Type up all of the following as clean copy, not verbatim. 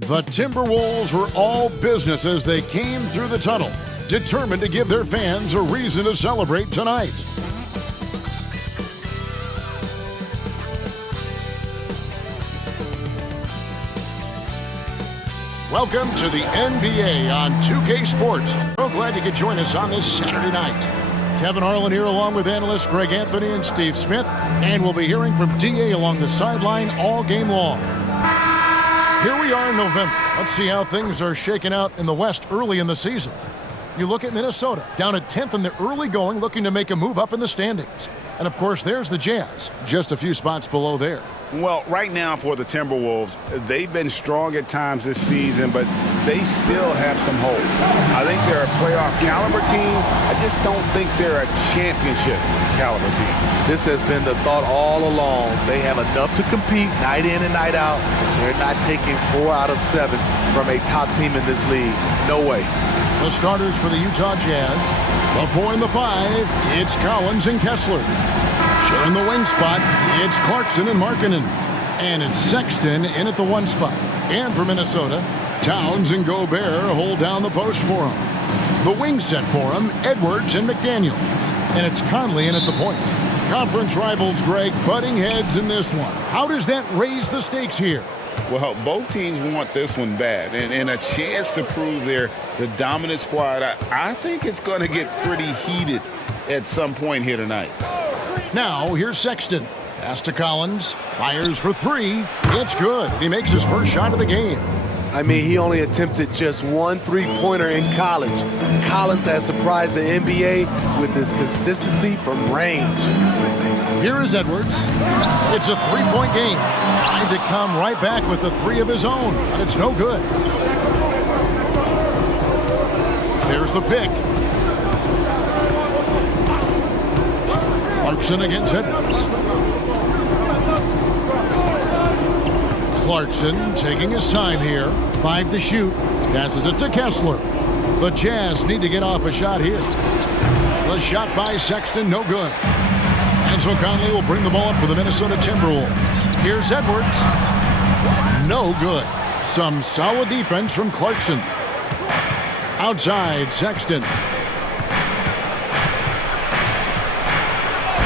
The Timberwolves were all business as they came through the tunnel, determined to give their fans a reason to celebrate tonight. Welcome to the NBA on 2K Sports. So glad you could join us on this Saturday night. Kevin Harlan here along with analysts Greg Anthony and Steve Smith, and we'll be hearing from DA along the sideline all game long. Here we are in November. Let's see how things are shaking out in the West early in the season. You look at Minnesota, down at 10th in the early going, looking to make a move up in the standings. And, of course, there's the Jazz, just a few spots below there. Well, right now for the Timberwolves, they've been strong at times this season, but they still have some hope. I think they're a playoff caliber team. I just don't think they're a championship caliber team. This has been the thought all along. They have enough to compete night in and night out. They're not taking 4 out of 7 from a top team in this league. No way. The starters for the Utah Jazz. The 4 and the 5, it's Collins and Kessler. Sharing the wing spot, it's Clarkson and Markkanen. And it's Sexton in at the 1 spot. And for Minnesota, Towns and Gobert hold down the post for him. The wing set for him, Edwards and McDaniels. And it's Conley in at the point. Conference rivals, Greg, butting heads in this one. How does that raise the stakes here? Well, both teams want this one bad, and a chance to prove they're the dominant squad. I think it's going to get pretty heated at some point here tonight. Now, here's Sexton. Pass to Collins. Fires for 3. It's good. He makes his first shot of the game. I mean, he only attempted just 1 3-pointer in college. Collins has surprised the NBA with his consistency from range. Here is Edwards. It's a 3-point game. Trying to come right back with the 3 of his own, but it's no good. There's the pick. Clarkson against Edwards. Clarkson taking his time here. 5 to shoot. Passes it to Kessler. The Jazz need to get off a shot here. The shot by Sexton, no good. And so Conley will bring the ball up for the Minnesota Timberwolves. Here's Edwards. No good. Some solid defense from Clarkson. Outside, Sexton.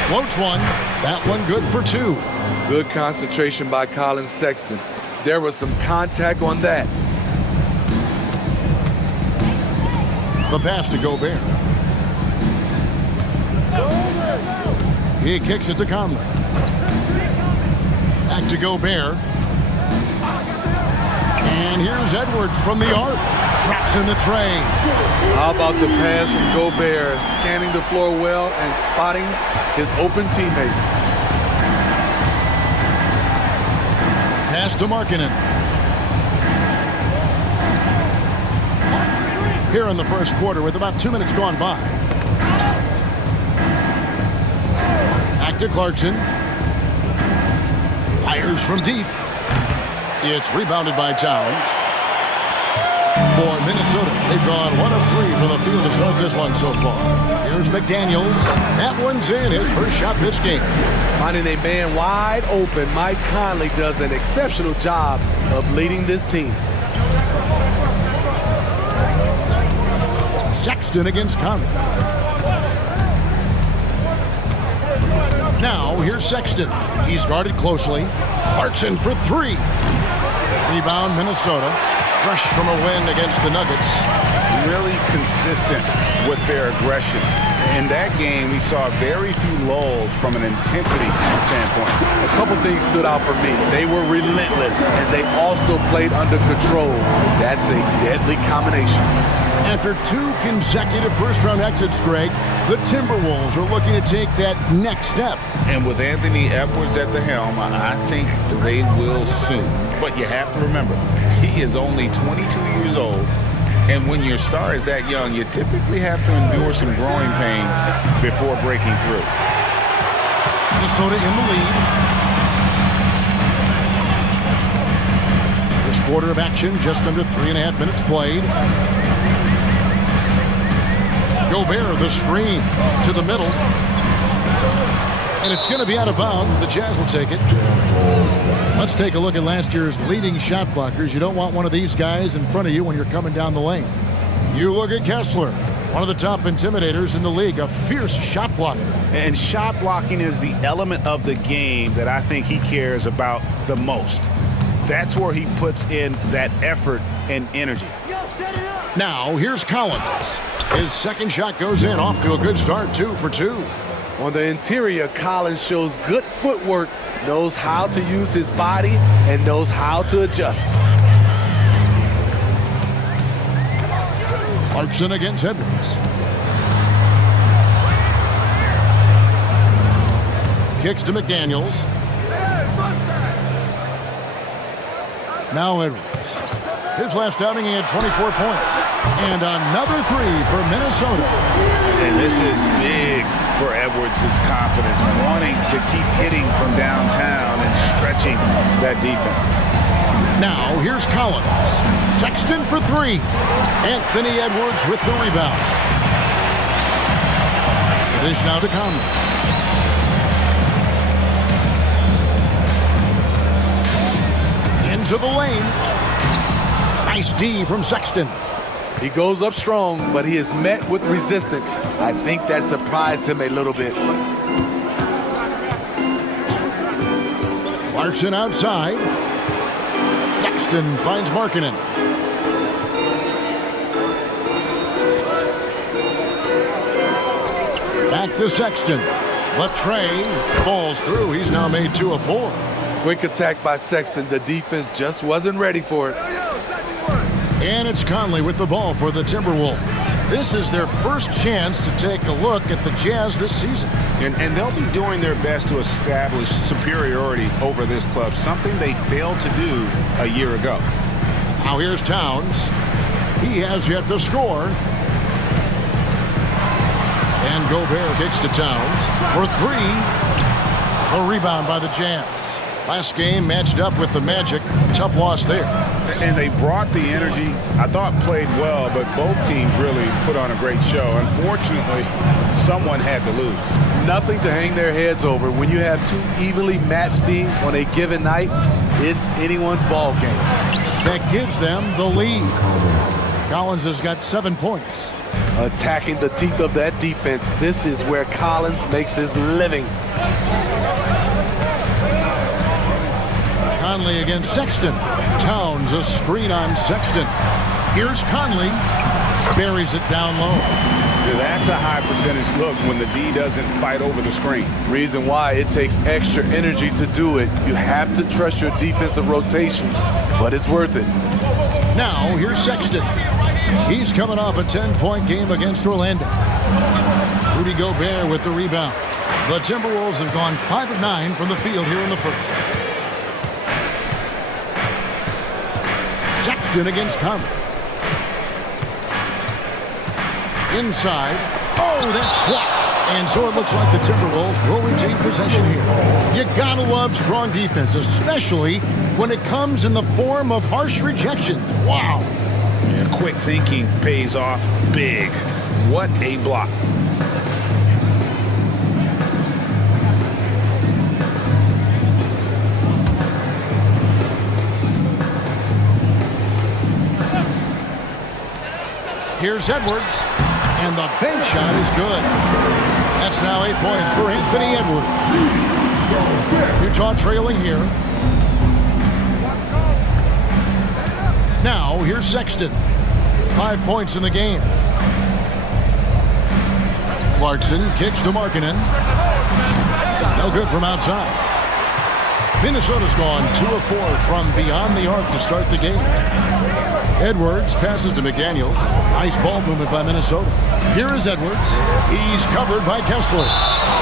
Floats one. That one good for 2. Good concentration by Colin Sexton. There was some contact on that. The pass to Gobert. He kicks it to Conley. Back to Gobert. And here's Edwards from the arc. Drops in the tray. How about the pass from Gobert, scanning the floor well and spotting his open teammate. Pass to Markkanen. Here in the first quarter with about 2 minutes gone by. Back to Clarkson. Fires from deep. It's rebounded by Towns. For Minnesota, they've gone 1 of 3 for the field to start this one so far. Here's McDaniels. That one's in. His first shot this game. Finding a man wide open, Mike Conley does an exceptional job of leading this team. Sexton against Conley. Now, here's Sexton. He's guarded closely. Clarkson for 3. Rebound, Minnesota. Fresh from a win against the Nuggets. Really consistent with their aggression. In that game, we saw very few lulls from an intensity standpoint. A couple things stood out for me. They were relentless, and they also played under control. That's a deadly combination. After 2 consecutive first-round exits, Greg, the Timberwolves are looking to take that next step. And with Anthony Edwards at the helm, I think they will soon. But you have to remember, he is only 22 years old. And when your star is that young, you typically have to endure some growing pains before breaking through. Minnesota in the lead. First quarter of action, just under 3.5 minutes played. Gobert, the screen to the middle. And it's going to be out of bounds. The Jazz will take it. Let's take a look at last year's leading shot blockers. You don't want one of these guys in front of you when you're coming down the lane. You look at Kessler, one of the top intimidators in the league, a fierce shot blocker. And shot blocking is the element of the game that I think he cares about the most. That's where he puts in that effort and energy. Now, here's Collins. His second shot goes in, off to a good start, 2 for 2. On the interior, Collins shows good footwork, knows how to use his body, and knows how to adjust. Clarkson against Edwards. Kicks to McDaniels. Now Edwards. His last outing, he had 24 points. And another 3 for Minnesota. And this is big for Edwards' confidence, wanting to keep hitting from downtown and stretching that defense. Now, here's Collins. Sexton for 3. Anthony Edwards with the rebound. It is now to Conley. Into the lane. Nice D from Sexton. He goes up strong, but he is met with resistance. I think that surprised him a little bit. Clarkson outside. Sexton finds Markkanen. Back to Sexton. Latre falls through. He's now made 2 of 4. Quick attack by Sexton. The defense just wasn't ready for it. And it's Conley with the ball for the Timberwolves. This is their first chance to take a look at the Jazz this season. And they'll be doing their best to establish superiority over this club, something they failed to do a year ago. Now here's Towns. He has yet to score. And Gobert kicks to Towns for 3. A rebound by the Jazz. Last game matched up with the Magic. A tough loss there. And they brought the energy. I thought played well, but both teams really put on a great show. Unfortunately, someone had to lose. Nothing to hang their heads over. When you have 2 evenly matched teams on a given night, it's anyone's ball game. That gives them the lead. Collins has got 7 points. Attacking the teeth of that defense. This is where Collins makes his living. Conley against Sexton. Towns a screen on Sexton. Here's Conley. Buries it down low. That's a high percentage look when the D doesn't fight over the screen. Reason why it takes extra energy to do it. You have to trust your defensive rotations, but it's worth it. Now, here's Sexton. He's coming off a 10-point game against Orlando. Rudy Gobert with the rebound. The Timberwolves have gone 5 of 9 from the field here in the first. Sexton against Conley. Inside. Oh, that's blocked. And so it looks like the Timberwolves will retain possession here. You gotta love strong defense, especially when it comes in the form of harsh rejections. Wow. And quick thinking pays off big. What a block. Here's Edwards, and the bank shot is good. That's now 8 points for Anthony Edwards. Utah trailing here. Now, here's Sexton. 5 points in the game. Clarkson kicks to Markkanen. No good from outside. Minnesota's gone 2 of 4 from beyond the arc to start the game. Edwards passes to McDaniels. Nice ball movement by Minnesota. Here is Edwards. He's covered by Kessler.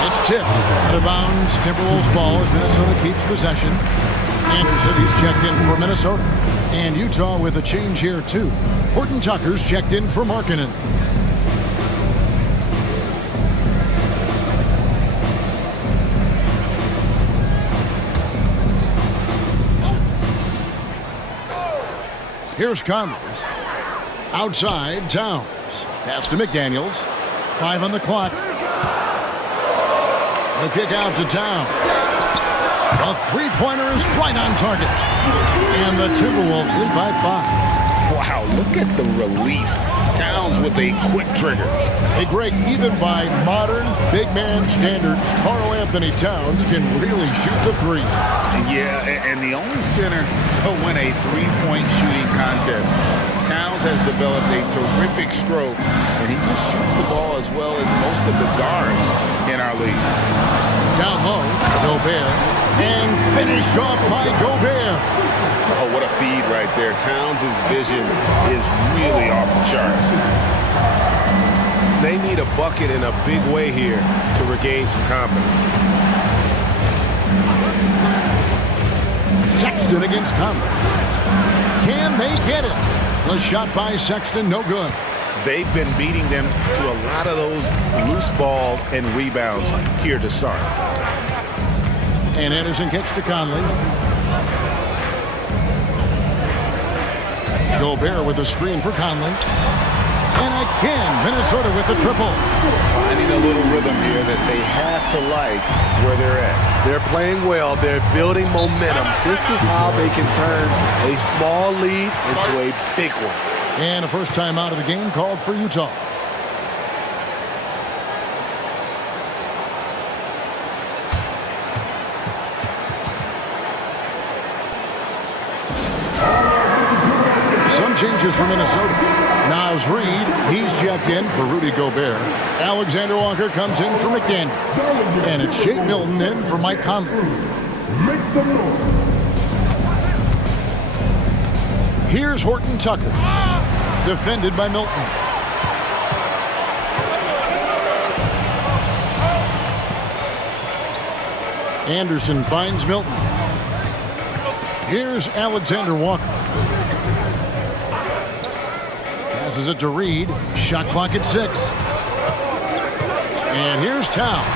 It's tipped out of bounds. Timberwolves ball as Minnesota keeps possession. Anderson, he's checked in for Minnesota. And Utah with a change here too. Horton Tucker's checked in for Markkanen. Here's Conley. Outside, Towns. Pass to McDaniels. 5 on the clock. The kick out to Towns. The three-pointer is right on target. And the Timberwolves lead by 5. Wow, look at the release. Towns with a quick trigger. Hey, Greg, even by modern big man standards, Karl Anthony Towns can really shoot the three. Yeah, and the only center to win a three-point shooting contest. Towns has developed a terrific stroke, and he just shoots the ball as well as most of the guards in our league. Down low, Gobert, and finished off by Gobert. Oh, what a feed right there. Towns' vision is really off the charts. They need a bucket in a big way here to regain some confidence. Sexton against Conley. Can they get it? The shot by Sexton, no good. They've been beating them to a lot of those loose balls and rebounds here to start. And Anderson gets to Conley. Gobert with a screen for Conley. And again, Minnesota with the triple. Finding a little rhythm here that they have to like where they're at. They're playing well. They're building momentum. This is how they can turn a small lead into a big one. And a first time out of the game called for Utah. Some changes for Minnesota. Naz Reid, he's checked in for Rudy Gobert. Alexander Walker comes in for McDaniel. And it's Shake Milton in for Mike Conley. Here's Horton Tucker. Defended by Milton. Anderson finds Milton. Here's Alexander Walker. Passes it to Reid. Shot clock at 6. And here's Towns.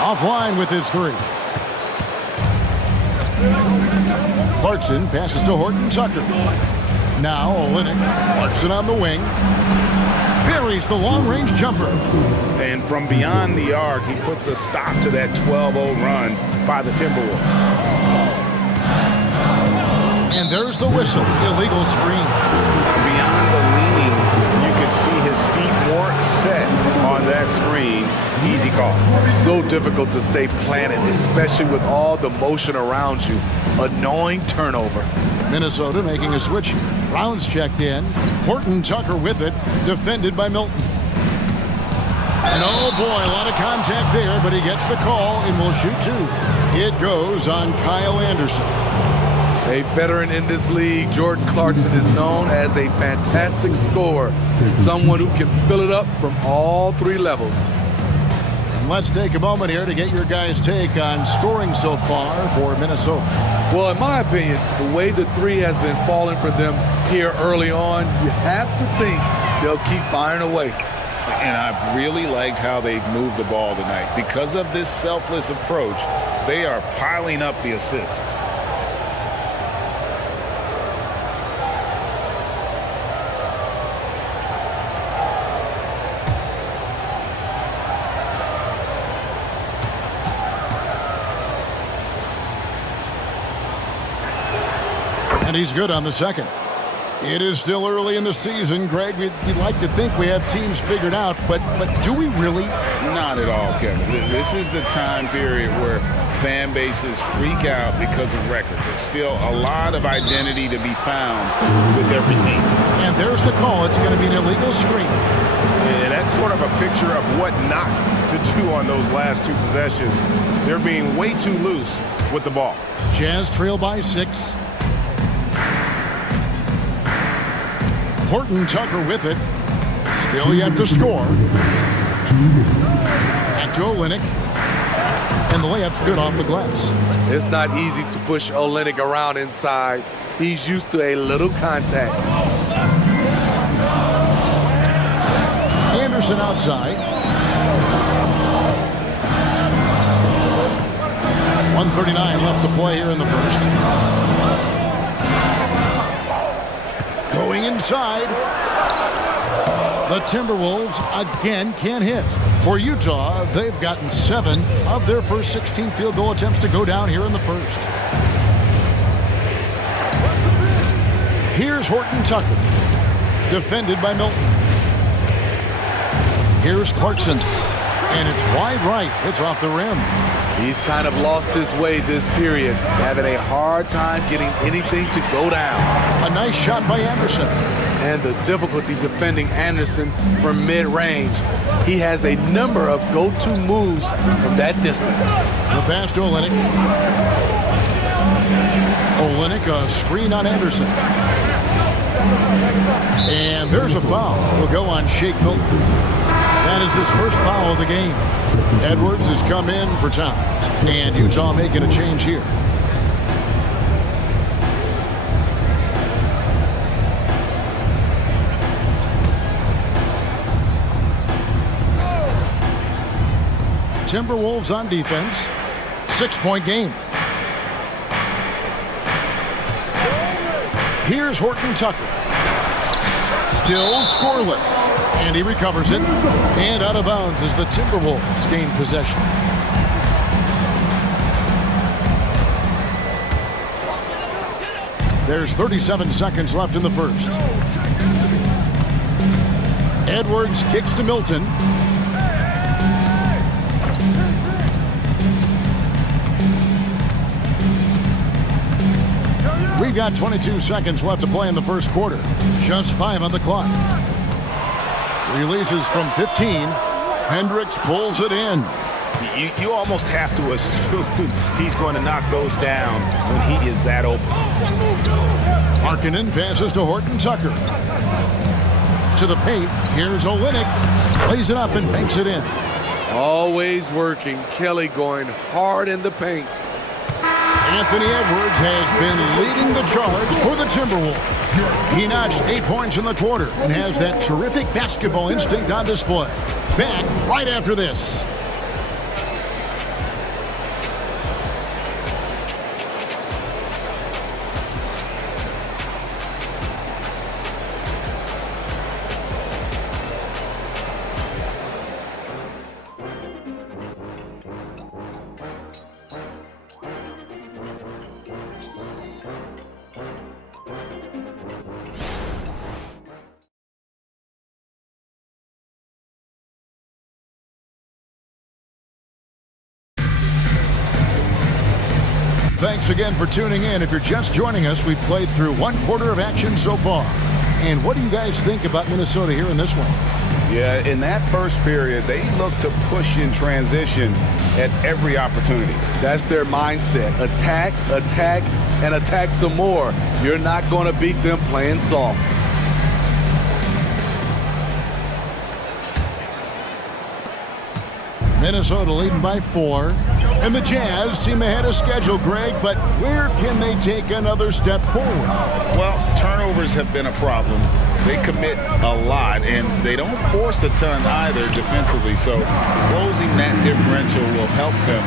Offline with his 3. Clarkson passes to Horton Tucker. Now Olynyk. Clarkson on the wing. Buries the long-range jumper. And from beyond the arc, he puts a stop to that 12-0 run by the Timberwolves. And there's the whistle. Illegal screen. Beyond the leaning, you can see his feet more set on that screen. Easy call. So difficult to stay planted, especially with all the motion around you. Annoying turnover. Minnesota making a switch here. Brown's checked in. Horton Tucker with it. Defended by Milton. And oh boy, a lot of contact there, but he gets the call and will shoot 2. It goes on Kyle Anderson. A veteran in this league, Jordan Clarkson is known as a fantastic scorer. Someone who can fill it up from all 3 levels. And let's take a moment here to get your guys' take on scoring so far for Minnesota. Well, in my opinion, the way the 3 has been falling for them here early on, you have to think they'll keep firing away. And I've really liked how they've moved the ball tonight. Because of this selfless approach, they are piling up the assists. And he's good on the second. It is still early in the season, Greg. We'd like to think we have teams figured out, but do we really? Not at all, Kevin. This is the time period where fan bases freak out because of records. There's still a lot of identity to be found with every team. And there's the call. It's going to be an illegal screen. And that's sort of a picture of what not to do on those last 2 possessions. They're being way too loose with the ball. Jazz trail by 6. Horton Tucker with it. Still yet to score. Back to Olynyk. And the layup's good off the glass. It's not easy to push Olynyk around inside. He's used to a little contact. Anderson outside. 1:39 left to play here in the first. Going inside. The Timberwolves again can't hit. For Utah, they've gotten 7 of their first 16 field goal attempts to go down here in the first. Here's Horton Tucker, defended by Milton. Here's Clarkson, and it's wide right. It's off the rim. He's kind of lost his way this period, having a hard time getting anything to go down. A nice shot by Anderson. And the difficulty defending Anderson from mid-range. He has a number of go-to moves from that distance. The pass to Olynyk. Olynyk, a screen on Anderson. And there's a foul. Will go on Shake Milton. That is his first foul of the game. Edwards has come in for Towns. And Utah making a change here. Timberwolves on defense. 6-point game. Here's Horton Tucker. Still scoreless. And he recovers it. And out of bounds as the Timberwolves gain possession. There's 37 seconds left in the first. Edwards kicks to Milton. We've got 22 seconds left to play in the first quarter. Just 5 on the clock. Releases from 15. Hendricks pulls it in. You almost have to assume he's going to knock those down when he is that open. Markkanen passes to Horton Tucker. To the paint. Here's Olynyk. Plays it up and banks it in. Always working. Kelly going hard in the paint. Anthony Edwards has been leading the charge for the Timberwolves. He notched 8 points in the quarter and has that terrific basketball instinct on display. Back right after this. Thanks again for tuning in. If you're just joining us, we've played through 1 quarter of action so far. And what do you guys think about Minnesota here in this one? Yeah, in that first period, they looked to push in transition at every opportunity. That's their mindset. Attack, attack, and attack some more. You're not going to beat them playing soft. Minnesota leading by 4. And the Jazz seem ahead of schedule, Greg, but where can they take another step forward? Well, turnovers have been a problem. They commit a lot, and they don't force a ton either defensively, so closing that differential will help them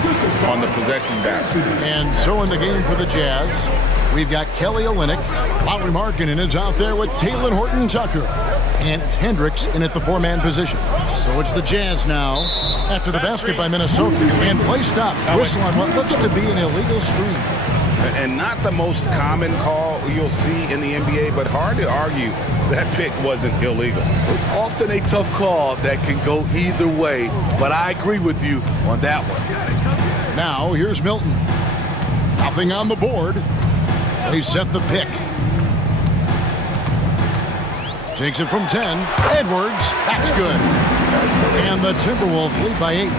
on the possession battle. And so in the game for the Jazz, we've got Kelly Olynyk. Lauri Markkanen is out there with Talen Horton Tucker. And it's Hendricks in at the 4-man position. So it's the Jazz now after the basket by Minnesota. And play stops. Whistle on what looks to be an illegal screen. And not the most common call you'll see in the NBA, but hard to argue that pick wasn't illegal. It's often a tough call that can go either way, but I agree with you on that one. Now here's Milton. Nothing on the board. They set the pick. Takes it from 10. Edwards, that's good. And the Timberwolves lead by 8.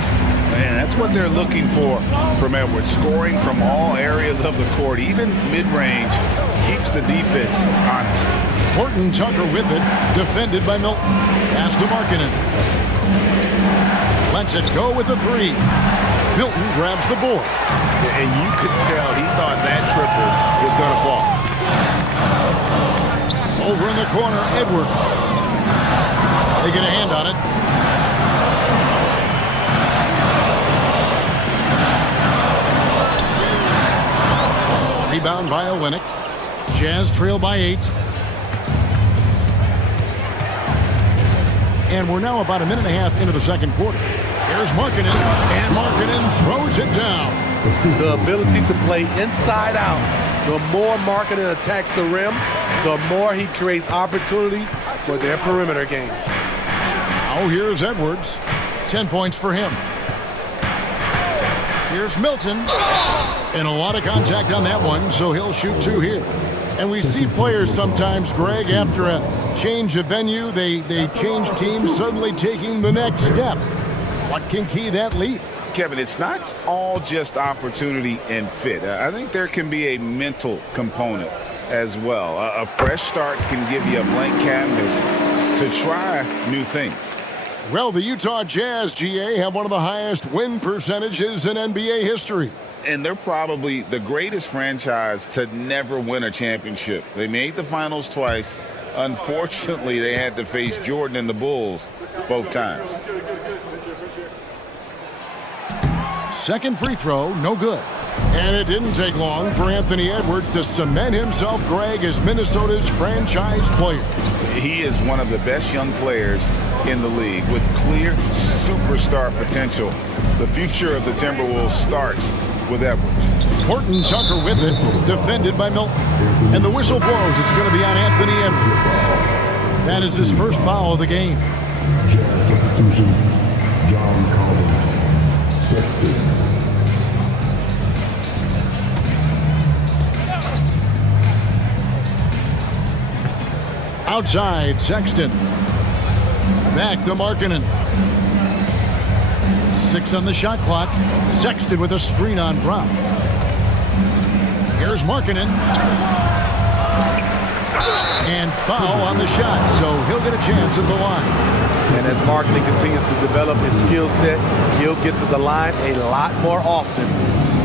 Man, that's what they're looking for from Edwards. Scoring from all areas of the court, even mid-range, keeps the defense honest. Horton Tucker with it, defended by Milton. Pass to Markkanen. Lets it go with the 3. Milton grabs the board. And you could tell he thought that triple was going to fall. Over in the corner, Edwards. They get a hand on it. Rebound by Olynyk. Jazz trail by 8. And we're now about a minute and a half into the second quarter. Here's Markkanen, and Markkanen throws it down. The ability to play inside out. The more Markkanen attacks the rim, the more he creates opportunities for their perimeter game. Now here's Edwards. 10 points for him. Here's Milton. And a lot of contact on that one, so he'll shoot 2 here. And we see players sometimes, Greg, after a change of venue, they change teams, suddenly taking the next step. What can key that leap? Kevin, it's not all just opportunity and fit. I think there can be a mental component as well. A fresh start can give you a blank canvas to try new things. Well, the Utah Jazz, GA, have one of the highest win percentages in NBA history. And they're probably the greatest franchise to never win a championship. They made the finals twice. Unfortunately, they had to face Jordan and the Bulls both times. Second free throw, no good. And it didn't take long for Anthony Edwards to cement himself, Greg, as Minnesota's franchise player. He is one of the best young players in the league with clear superstar potential. The future of the Timberwolves starts with Edwards. Horton Tucker with it, defended by Milton. And the whistle blows. It's going to be on Anthony Edwards. That is his first foul of the game. Jazz substitution, John Collins, Sexton. Outside, Sexton. Back to Markkanen. 6 on the shot clock. Sexton with a screen on Brown. Here's Markkanen. And foul on the shot, so he'll get a chance at the line. And as Markkanen continues to develop his skill set, he'll get to the line a lot more often.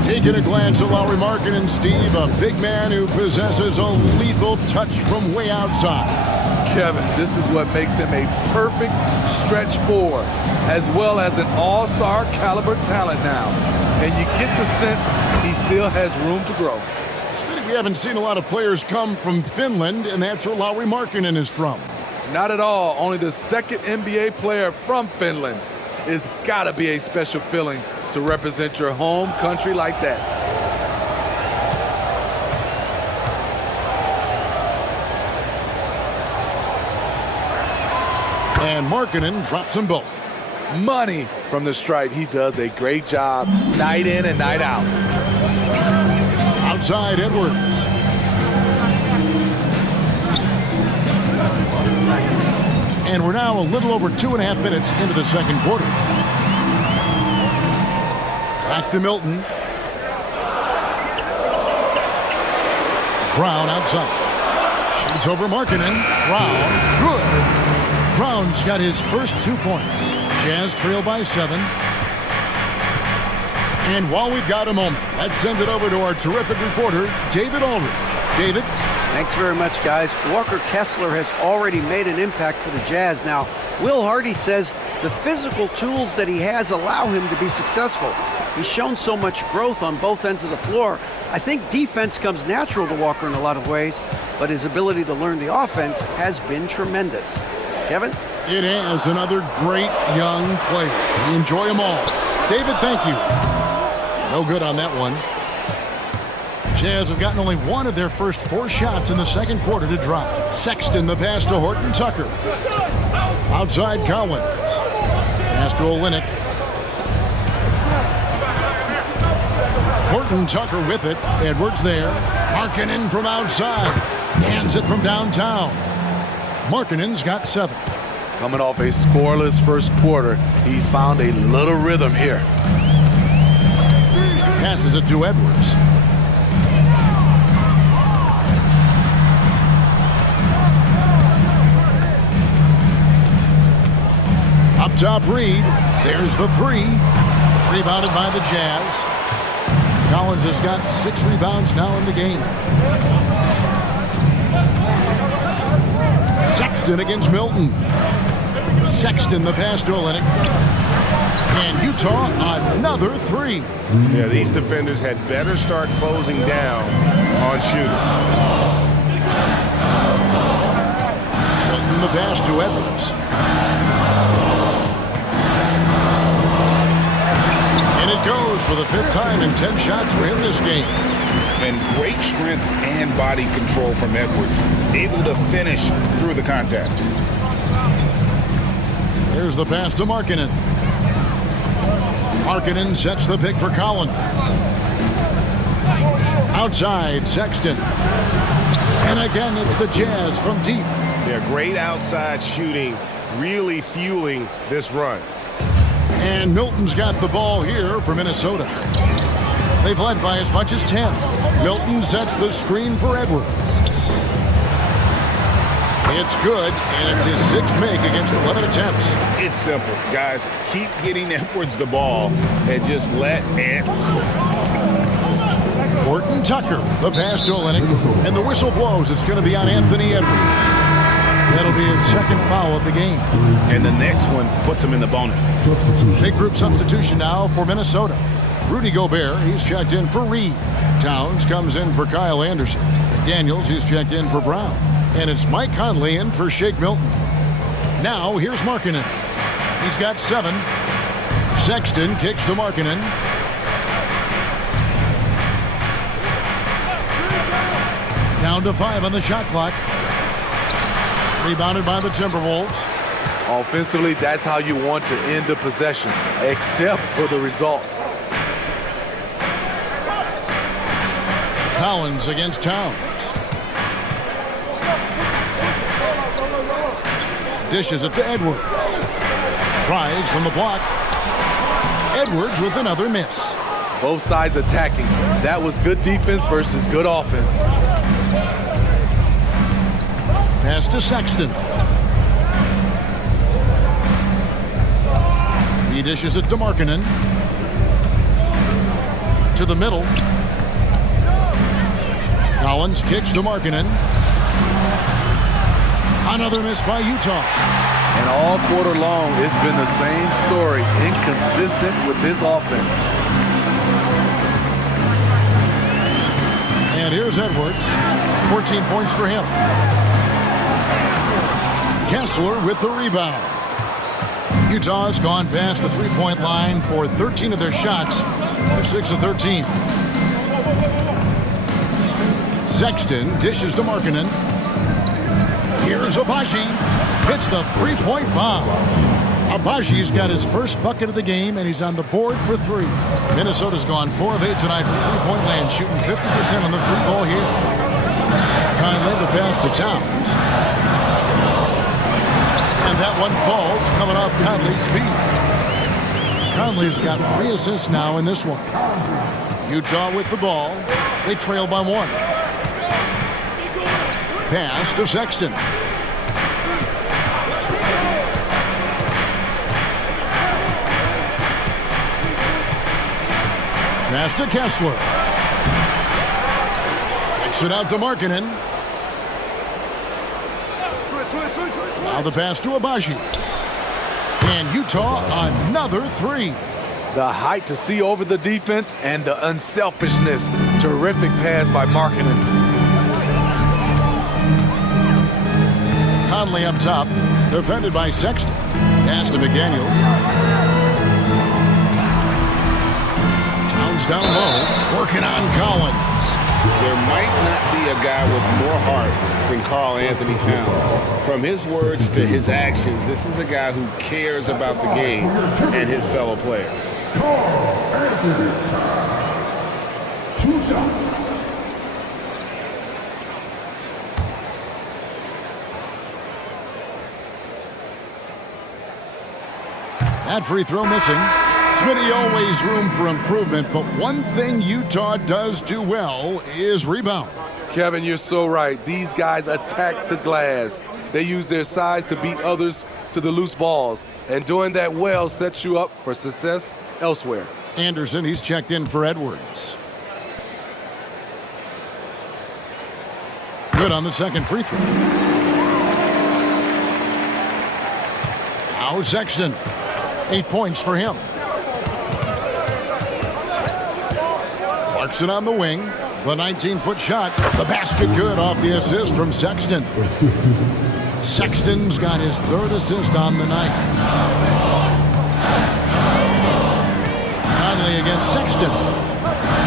Taking a glance at Lauri Markkanen, Steve, a big man who possesses a lethal touch from way outside. Kevin, this is what makes him a perfect stretch forward, as well as an all-star caliber talent now. And you get the sense he still has room to grow. We haven't seen a lot of players come from Finland, and that's where Lauri Markkanen is from. Not at all. Only the second NBA player from Finland. It's got to be a special feeling to represent your home country like that. And Markkanen drops them both. Money from the stripe. He does a great job night in and night out. Outside, Edwards. And we're now a little over 2.5 minutes into the second quarter. Back to Milton. Brown outside. Shoots over Markkanen. Brown, good. Brown's got his first 2 points. Jazz trail by 7. And while we've got a moment, let's send it over to our terrific reporter, David Aldridge. David? Thanks very much, guys. Walker Kessler has already made an impact for the Jazz. Now, Will Hardy says the physical tools that he has allow him to be successful. He's shown so much growth on both ends of the floor. I think defense comes natural to Walker in a lot of ways, but his ability to learn the offense has been tremendous. Kevin? It is another great young player. We enjoy them all. David, thank you. No good on that one. Jazz have gotten only one of their first 4 shots in the second quarter to drop. Sexton, the pass to Horton Tucker. Outside, Collins. Pass to Olynyk. Horton Tucker with it. Edwards there. Markkanen from outside. Cans it from downtown. Markkanen's got 7. Coming off a scoreless first quarter, he's found a little rhythm here. Passes it to Edwards. Up top, Reed. There's the 3. Rebounded by the Jazz. Collins has got 6 rebounds now in the game. Sexton against Milton. Sexton, the pass to Olynyk. And Utah, another 3. Yeah, these defenders had better start closing down on shooting. Milton, the pass to Edwards. goes for the 5th time in 10 shots for him this game. And great strength and body control from Edwards. Able to finish through the contact. Here's the pass to Markkanen. Markkanen sets the pick for Collins. Outside, Sexton. And again, it's the Jazz from deep. Yeah, great outside shooting, really fueling this run. And Milton's got the ball here for Minnesota. They've led by as much as 10. Milton sets the screen for Edwards. It's good, and it's his 6th make against 11 attempts. It's simple, guys. Keep getting Edwards the ball and just let it. Horton Tucker, the pass to Olynyk, and the whistle blows. It's going to be on Anthony Edwards. That'll be his 2nd foul of the game. And the next one puts him in the bonus. Big group substitution now for Minnesota. Rudy Gobert, he's checked in for Reed. Towns comes in for Kyle Anderson. Daniels, he's checked in for Brown. And it's Mike Conley in for Shake Milton. Now, here's Markkanen. He's got 7. Sexton kicks to Markkanen. Down to 5 on the shot clock. Rebounded by the Timberwolves. Offensively, that's how you want to end the possession, except for the result. Collins against Towns. Dishes it to Edwards. Tries from the block. Edwards with another miss. Both sides attacking. That was good defense versus good offense. Pass to Sexton. He dishes it to Markkanen. To the middle. Collins kicks to Markkanen. Another miss by Utah. And all quarter long, it's been the same story. Inconsistent with his offense. And here's Edwards. 14 points for him. Kessler with the rebound. Utah's gone past the three-point line for 13 of their shots. They're 6 of 13. Sexton dishes to Markkanen. Here's Abaji. Hits the three-point bomb. Abaji's got his first bucket of the game, and he's on the board for 3. Minnesota's gone 4 of 8 tonight from three-point land, shooting 50% on the free ball here. Conley the pass to Towns. And that one falls, coming off Conley's feet. Conley's got 3 assists now in this one. Utah with the ball. They trail by 1. Pass to Sexton. Pass to Kessler. Kicks it out to Markkanen. Now the pass to Abaji. And Utah another 3. The height to see over the defense and the unselfishness. Terrific pass by Markkanen. Conley up top, defended by Sexton. Pass to McDaniels. Towns down low, working on Collins. There might not be a guy with more heart than Karl Anthony Towns. From his words to his actions, this is a guy who cares about the game and his fellow players. That free throw missing. Smitty always room for improvement, but one thing Utah does do well is rebound. Kevin, you're so right. These guys attack the glass. They use their size to beat others to the loose balls. And doing that well sets you up for success elsewhere. Anderson, he's checked in for Edwards. Good on the second free throw. Now Sexton. 8 points for him. Clarkson on the wing. The 19-foot shot. The basket good off the assist from Sexton. Sexton's got his 3rd assist on the night. Conley Conley against Sexton.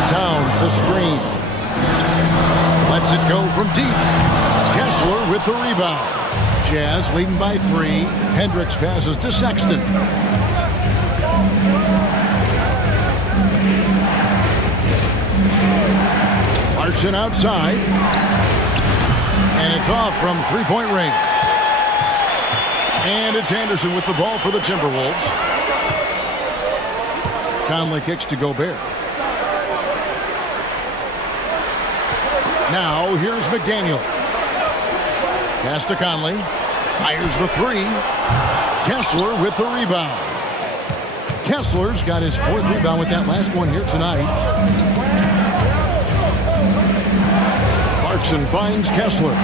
Towns the screen. Lets it go from deep. Kessler with the rebound. Jazz leading by 3. Hendricks passes to Sexton. Clarkson outside. And it's off from three-point range. And it's Anderson with the ball for the Timberwolves. Conley kicks to Gobert. Now here's McDaniel. Pass to Conley. Fires the 3. Kessler with the rebound. Kessler's got his 4th rebound with that last one here tonight. Clarkson finds Kessler.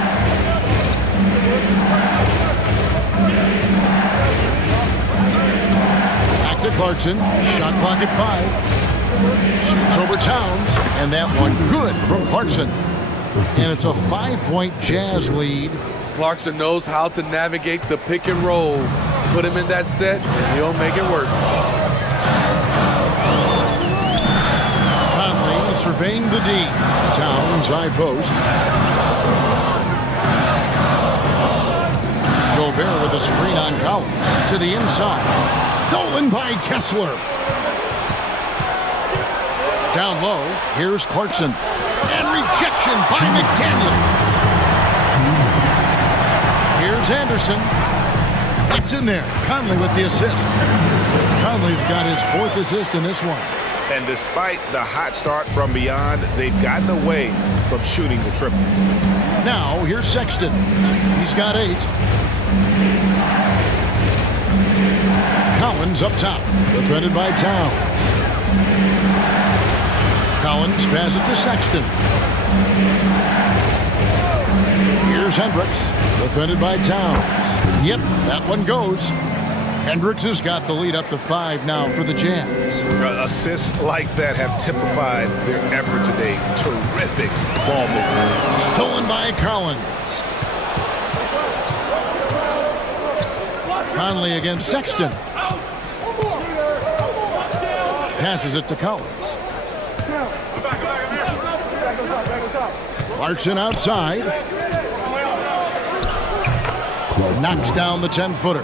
Back to Clarkson. Shot clock at 5. Shoots over Towns. And that one good from Clarkson. And it's a 5-point Jazz lead. Clarkson knows how to navigate the pick and roll. Put him in that set, and he'll make it work. Conley surveying the D. Towns high post. Gobert with a screen on Collins. To the inside. Stolen by Kessler. Down low, here's Clarkson. And rejection by McDaniel. Here's Anderson. It's in there. Conley with the assist. Conley's got his 4th assist in this one. And despite the hot start from beyond, they've gotten away from shooting the triple. Now, here's Sexton. He's got 8. Collins up top. Defended by Towns. Collins passes to Sexton. Here's Hendricks. Defended by Towns. Yep, that one goes. Hendricks has got the lead up to 5 now for the Jazz. Assists like that have typified their effort today. Terrific ball movement. Stolen by Collins. Conley against Sexton. Passes it to Collins. Clarkson outside. Knocks down the 10-footer.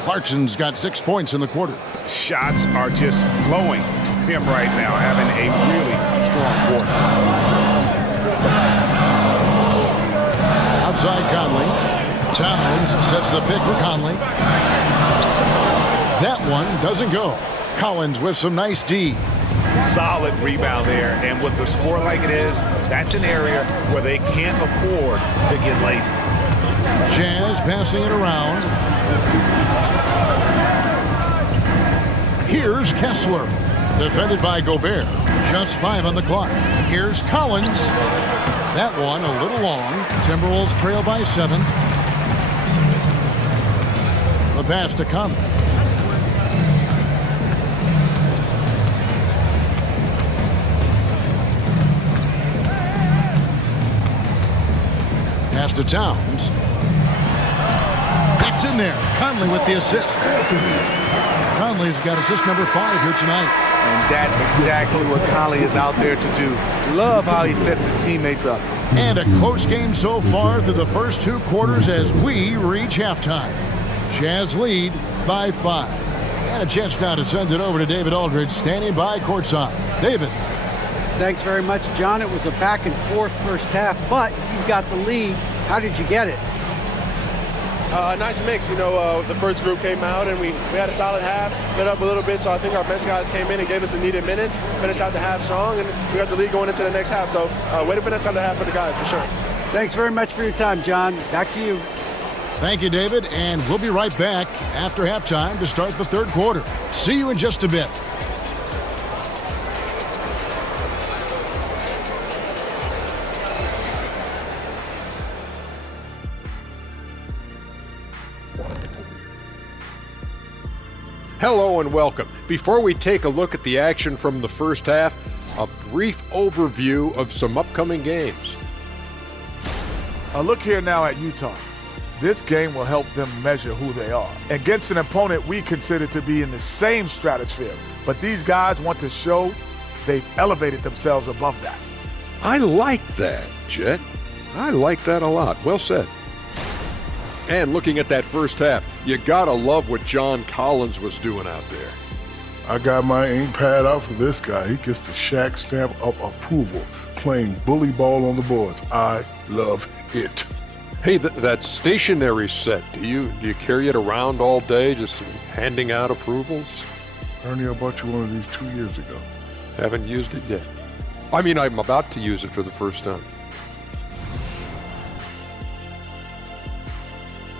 Clarkson's got 6 points in the quarter. Shots are just flowing for him right now, having a really strong quarter. Outside Conley. Towns sets the pick for Conley. That one doesn't go. Collins with some nice D. Solid rebound there, and with the score like it is, that's an area where they can't afford to get lazy. Jazz passing it around. Here's Kessler. Defended by Gobert. Just 5 on the clock. Here's Collins. That one a little long. Timberwolves trail by 7. The pass to Conley. Pass to Towns. That's in there. Conley with the assist. Conley's got assist number 5 here tonight. And that's exactly what Conley is out there to do. Love how he sets his teammates up. And a close game so far through the first 2 quarters as we reach halftime. Jazz lead by 5. And a chance now to send it over to David Aldridge, standing by courtside. David. Thanks very much, John. It was a back and forth first half, but you've got the lead. How did you get it? Nice mix. You know, the first group came out and we had a solid half, lit up a little bit, so I think our bench guys came in and gave us the needed minutes, finished out the half strong, and we got the lead going into the next half. So way to finish out the half for the guys, for sure. Thanks very much for your time, John. Back to you. Thank you, David, and we'll be right back after halftime to start the 3rd quarter. See you in just a bit. Hello and welcome. Before we take a look at the action from the first half, a brief overview of some upcoming games. Look here now at Utah. This game will help them measure who they are against an opponent we consider to be in the same stratosphere. But these guys want to show they've elevated themselves above that. I like that, Jet. I like that a lot. Well said. And looking at that first half, you gotta love what John Collins was doing out there. I got my ink pad out for this guy. He gets the Shaq stamp of approval, playing bully ball on the boards. I love it. Hey, that stationary set, do you carry it around all day, just handing out approvals? Ernie, I bought you one of these 2 years ago. Haven't used it yet. I mean, I'm about to use it for the first time.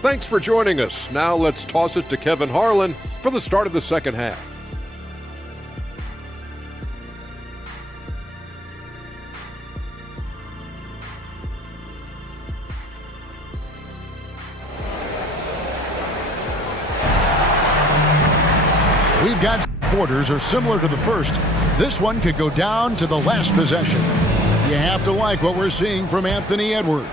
Thanks for joining us. Now let's toss it to Kevin Harlan for the start of the second half. We've got quarters are similar to the first. This one could go down to the last possession. You have to like what we're seeing from Anthony Edwards.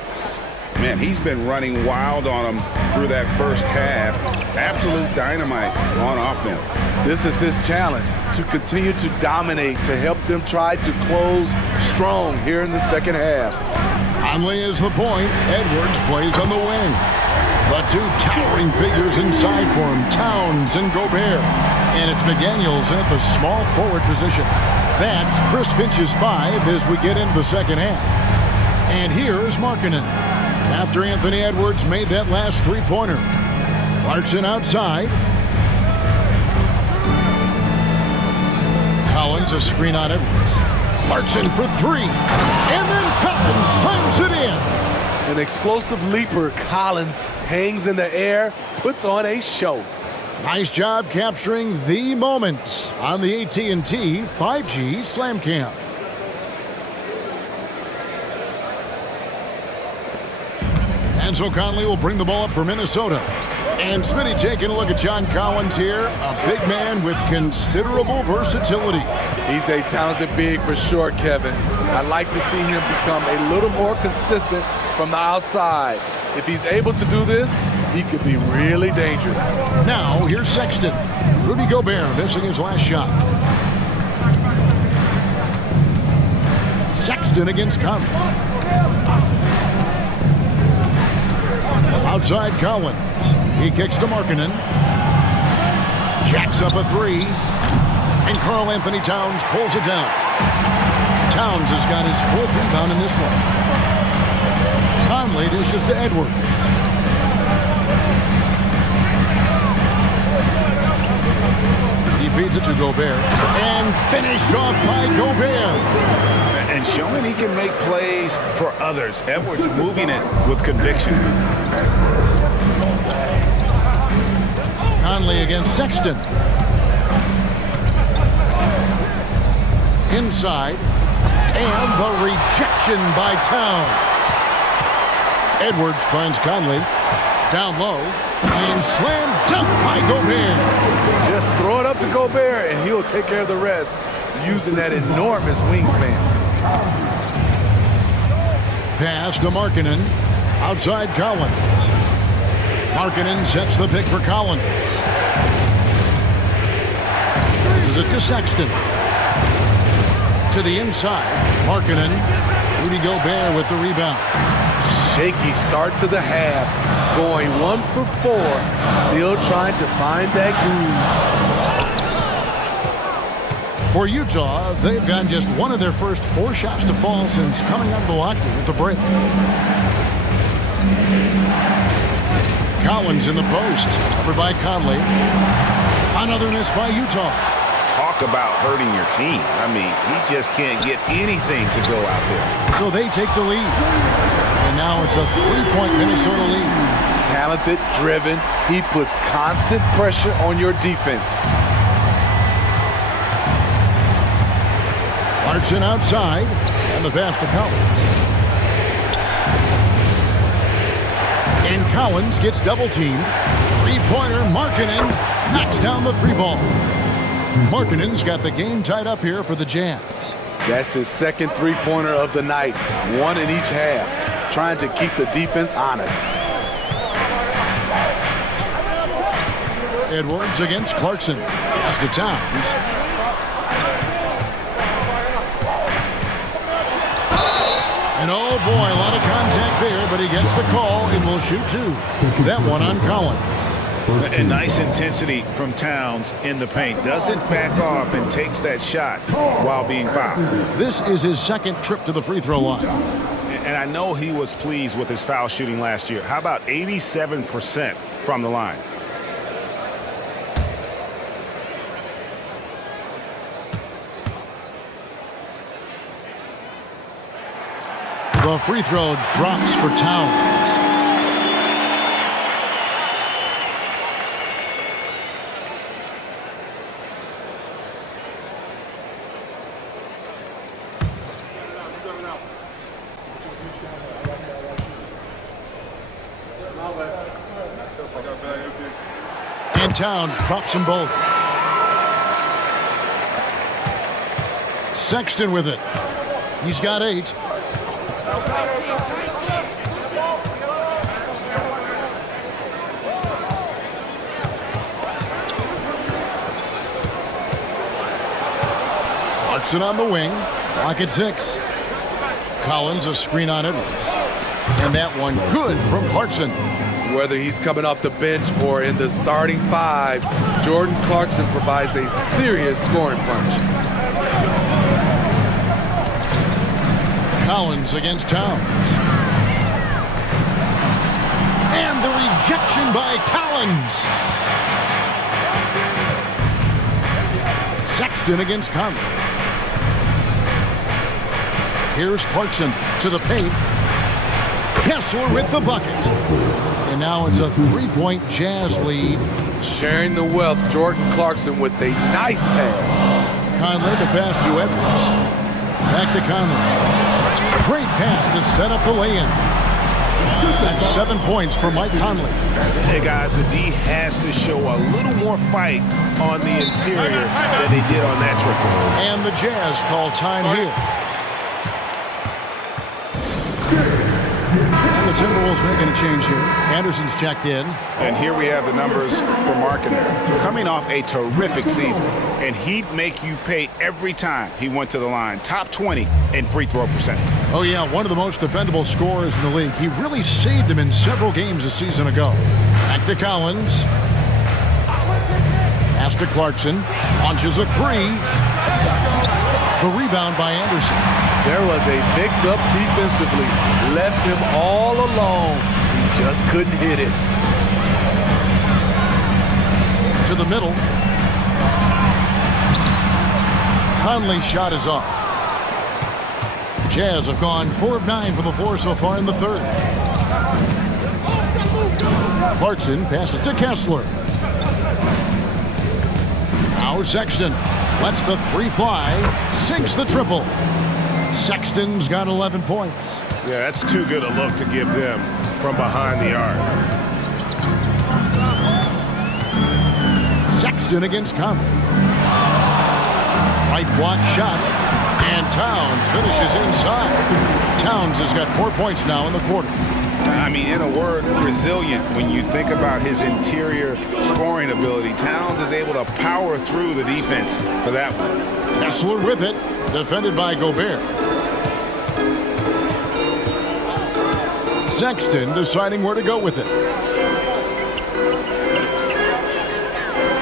Man, he's been running wild on him through that first half. Absolute dynamite on offense. This is his challenge, to continue to dominate, to help them try to close strong here in the second half. Conley is the point. Edwards plays on the wing. The two towering figures inside for him, Towns and Gobert. And it's McDaniels at the small forward position. That's Chris Finch's 5 as we get into the second half. And here is Markkanen. After Anthony Edwards made that last three-pointer. Clarkson outside. Collins a screen on Edwards. Clarkson for three. And then Collins slams it in. An explosive leaper, Collins hangs in the air, puts on a show. Nice job capturing the moment on the AT&T 5G Slam Cam. And so Conley will bring the ball up for Minnesota. And Smitty taking a look at John Collins here, a big man with considerable versatility. He's a talented big for sure, Kevin. I'd like to see him become a little more consistent from the outside. If he's able to do this, he could be really dangerous. Now, here's Sexton. Rudy Gobert missing his last shot. Sexton against Conley. Outside Collins. He kicks to Markkanen. Jacks up a three. And Karl Anthony Towns pulls it down. Towns has got his fourth rebound in this one. Conley dishes to Edwards. He feeds it to Gobert. And finished off by Gobert. And showing he can make plays for others. Edwards moving it with conviction. Conley against Sexton. Inside. And the rejection by Towns. Edwards finds Conley. Down low. And slam dunk by Gobert. Just throw it up to Gobert and he'll take care of the rest using that enormous wingspan. Pass to Markkanen. Outside Collins. Markkanen sets the pick for Collins. This is it to Sexton. To the inside. Markkanen. Rudy Gobert with the rebound. Shaky start to the half. Going 1 for 4. Still trying to find that groove. For Utah, they've gotten just one of their first 4 shots to fall since coming out of the locker with the break. Collins in the post, covered by Conley. Another miss by Utah. Talk about hurting your team. I mean, he just can't get anything to go out there. So they take the lead. And now it's a 3-point Minnesota lead. Talented, driven. He puts constant pressure on your defense. Clarkson outside, and the pass to Collins. And Collins gets double-teamed. Three-pointer, Markkanen knocks down the 3-ball. Markkanen's got the game tied up here for the Jazz. That's his second three-pointer of the night. 1 in each half. Trying to keep the defense honest. Edwards against Clarkson. Pass to Towns. And oh boy, a lot of contact there, but he gets the call and will shoot two. That one on Collins. A nice intensity from Towns in the paint. Doesn't back off and takes that shot while being fouled. This is his second trip to the free throw line. And I know he was pleased with his foul shooting last year. How about 87% from the line? The free throw drops for Towns. And Towns drops them both. Sexton with it. He's got 8. Clarkson on the wing. Clock at 6. Collins a screen on Edwards. And that one good from Clarkson. Whether he's coming off the bench or in the starting 5, Jordan Clarkson provides a serious scoring punch. Collins against Towns. And the rejection by Collins. Sexton against Conley. Here's Clarkson to the paint. Kessler with the bucket. And now it's a 3-point Jazz lead. Sharing the wealth, Jordan Clarkson with a nice pass. Conley the pass to Edwards. Back to Conley. Great pass to set up the lay-in. That's 7 points for Mike Conley. Hey guys, the D has to show a little more fight on the interior than they did on that triple. And the Jazz call time here. And the Timberwolves making a change here. Anderson's checked in. And here we have the numbers for Markkanen. Coming off a terrific season, and he'd make you pay every time he went to the line. Top 20 in free throw percentage. Oh yeah, one of the most dependable scorers in the league. He really saved him in several games a season ago. Back to Collins. Pass to Clarkson. Launches a 3. The rebound by Anderson. There was a mix-up defensively. Left him all alone. He just couldn't hit it. To the middle. Conley's shot is off. Jazz have gone 4 of 9 from the floor so far in the third. Clarkson passes to Kessler. Now Sexton lets the 3 fly, sinks the triple. Sexton's got 11 points. Yeah, that's too good a look to give them from behind the arc. Sexton against Conley. Right block shot, and Towns finishes inside. Towns has got 4 points now in the quarter. I mean, in a word, resilient. When you think about his interior scoring ability, Towns is able to power through the defense for that one. Kessler with it, defended by Gobert. Sexton deciding where to go with it.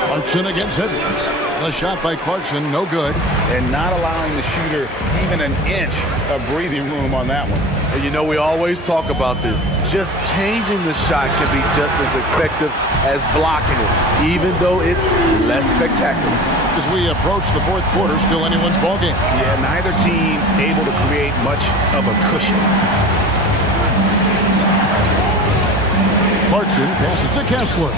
Clarkson against Edwards. The shot by Clarkson, no good. And not allowing the shooter even an inch of breathing room on that one. And you know, we always talk about this. Just changing the shot can be just as effective as blocking it, even though it's less spectacular. As we approach the fourth quarter, still anyone's ballgame. Yeah, neither team able to create much of a cushion. Clarkson passes to Kessler.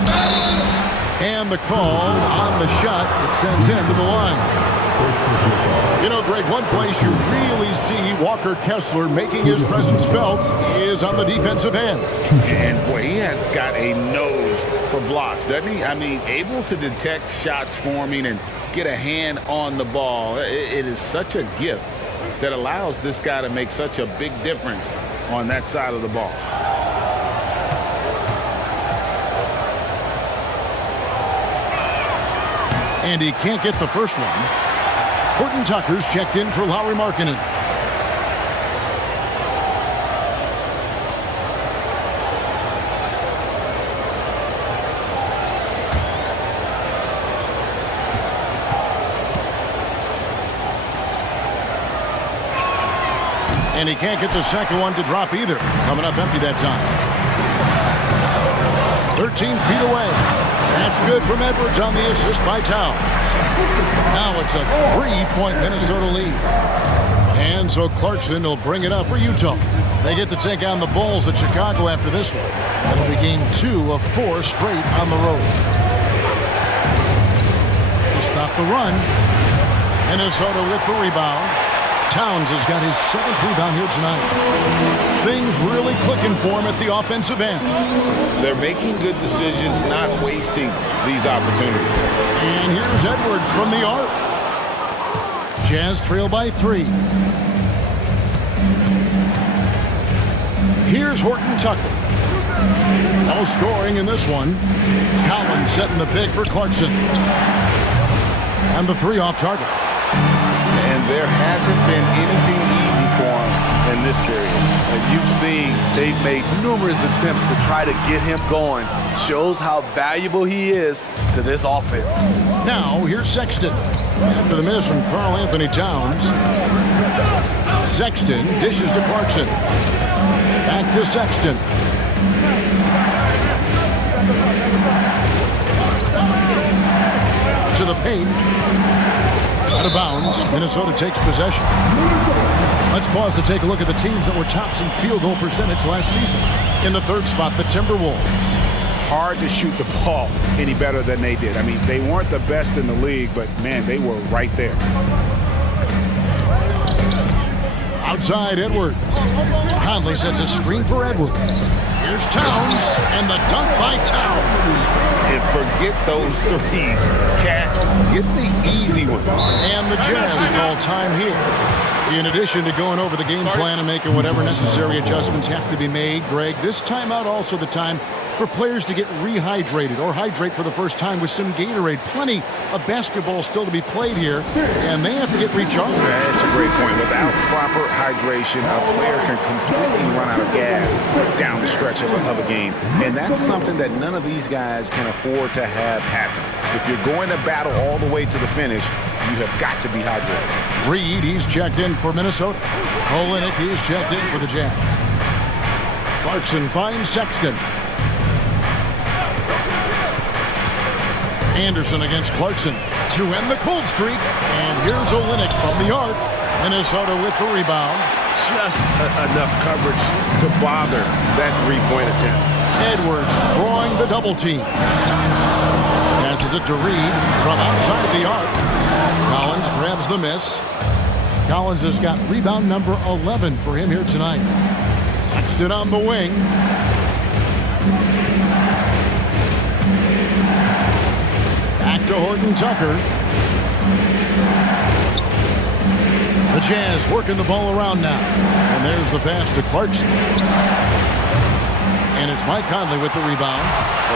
And the call on the shot that sends him to the line. You know, Greg, one place you really see Walker Kessler making his presence felt is on the defensive end. And boy, he has got a nose for blocks, doesn't he? I mean, able to detect shots forming and get a hand on the ball. It is such a gift that allows this guy to make such a big difference on that side of the ball. And he can't get the first one. Horton Tucker's checked in for Lauri Markkanen. And he can't get the second one to drop either. Coming up empty that time. 13 feet away. That's good from Edwards on the assist by Towns. Now it's a 3-point Minnesota lead. And so Clarkson will bring it up for Utah. They get to take on the Bulls at Chicago after this one. That'll be game 2 of 4 straight on the road. To stop the run. Minnesota with the rebound. Towns has got his 7th rebound here tonight. Things really clicking for him at the offensive end. They're making good decisions, not wasting these opportunities. And here's Edwards from the arc. Jazz trail by 3. Here's Horton Tucker. No scoring in this one. Collins setting the pick for Clarkson. And the 3 off target. And there hasn't been anything easy for him in this period. And you've seen they've made numerous attempts to try to get him going. Shows how valuable he is to this offense. Now, here's Sexton. After the miss from Karl Anthony Towns. Sexton dishes to Clarkson. Back to Sexton. To the paint. Out of bounds. Minnesota takes possession. Let's pause to take a look at the teams that were tops in field goal percentage last season. In the 3rd spot, the Timberwolves. Hard to shoot the ball any better than they did. I mean, they weren't the best in the league, but, man, they were right there. Outside Edwards. Conley sets a screen for Edwards. Here's Towns, and the dunk by Towns. And forget those threes. Cat, get the easy one. And the Jazz call time here. In addition to going over the game plan and making whatever necessary adjustments have to be made, Greg, this timeout also the time for players to get rehydrated or hydrate for the first time with some Gatorade. Plenty of basketball still to be played here, and they have to get recharged. That's a great point. Without proper hydration, a player can completely run out of gas down the stretch of a game. And that's something that none of these guys can afford to have happen. If you're going to battle all the way to the finish, you have got to be hydrated. Reed, he's checked in for Minnesota. Olenek, he's checked in for the Jazz. Clarkson finds Sexton. Anderson against Clarkson to end the cold streak. And here's Olenek from the arc. Minnesota with the rebound. Just enough coverage to bother that three-point attempt. Edwards drawing the double team. Passes it to Reed from outside the arc. Collins grabs the miss. Collins has got rebound number 11 for him here tonight. Sexton on the wing. Back to Horton Tucker. The Jazz working the ball around now. And there's the pass to Clarkson. And it's Mike Conley with the rebound.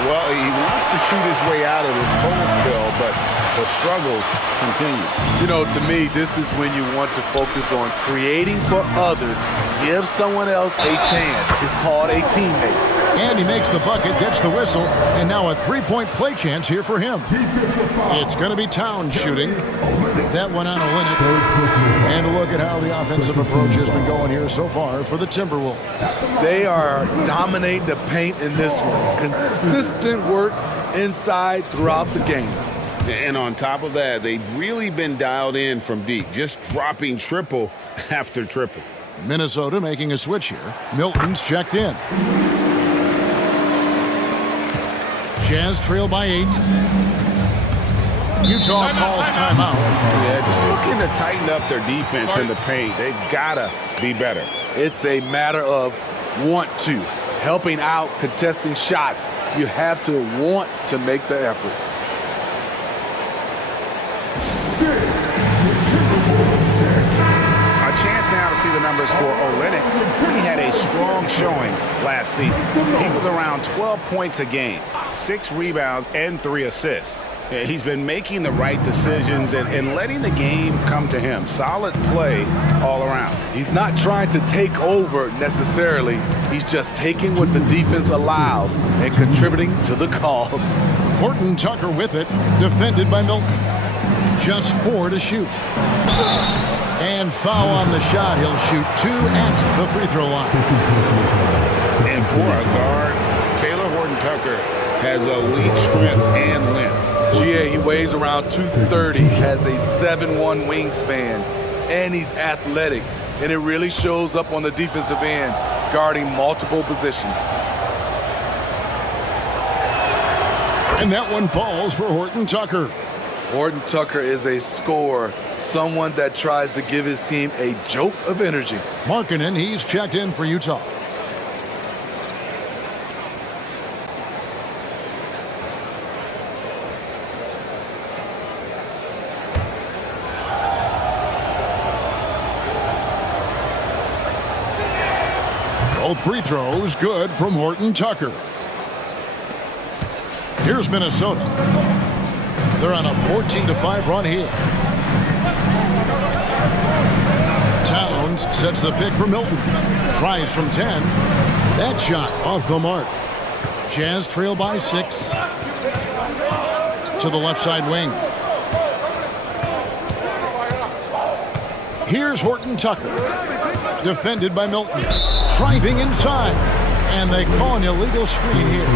Well, he wants to shoot his way out of this cold spell, but the struggles continue. You know, to me, this is when you want to focus on creating for others. Give someone else a chance. It's called a teammate. And he makes the bucket, gets the whistle, and now a three-point play chance here for him. It's going to be Towns shooting. That one on Olenek. And a look at how the offensive approach has been going here so far for the Timberwolves. They are dominating the paint in this one. Consistent work inside throughout the game. And on top of that, they've really been dialed in from deep, just dropping triple after triple. Minnesota making a switch here. Milton's checked in. Jazz trail by 8. Utah calls timeout. Yeah, just looking to tighten up their defense in the paint. They've got to be better. It's a matter of want to. Helping out, contesting shots. You have to want to make the effort. A chance now to see the numbers for Olenek. He had a strong showing last season. He was around 12 points a game, 6 rebounds, and 3 assists. He's been making the right decisions and letting the game come to him. Solid play all around. He's not trying to take over necessarily. He's just taking what the defense allows and contributing to the cause. Horton Tucker with it, defended by Milton. Just 4 to shoot. And foul on the shot. He'll shoot 2 at the free throw line. And for a guard, Taylor Horton Tucker has elite strength and length. GA, he weighs around 230, has a 7'1" wingspan, and he's athletic. And it really shows up on the defensive end, guarding multiple positions. And that one falls for Horton Tucker. Horton Tucker is a scorer, someone that tries to give his team a jolt of energy. Markkanen, he's checked in for Utah. Both free throws good from Horton Tucker. Here's Minnesota. They're on a 14-5 run here. Towns sets the pick for Milton. Tries from 10. That shot off the mark. Jazz trail by 6. To the left side wing. Here's Horton Tucker. Defended by Milton. Driving inside. And they call an illegal screen here.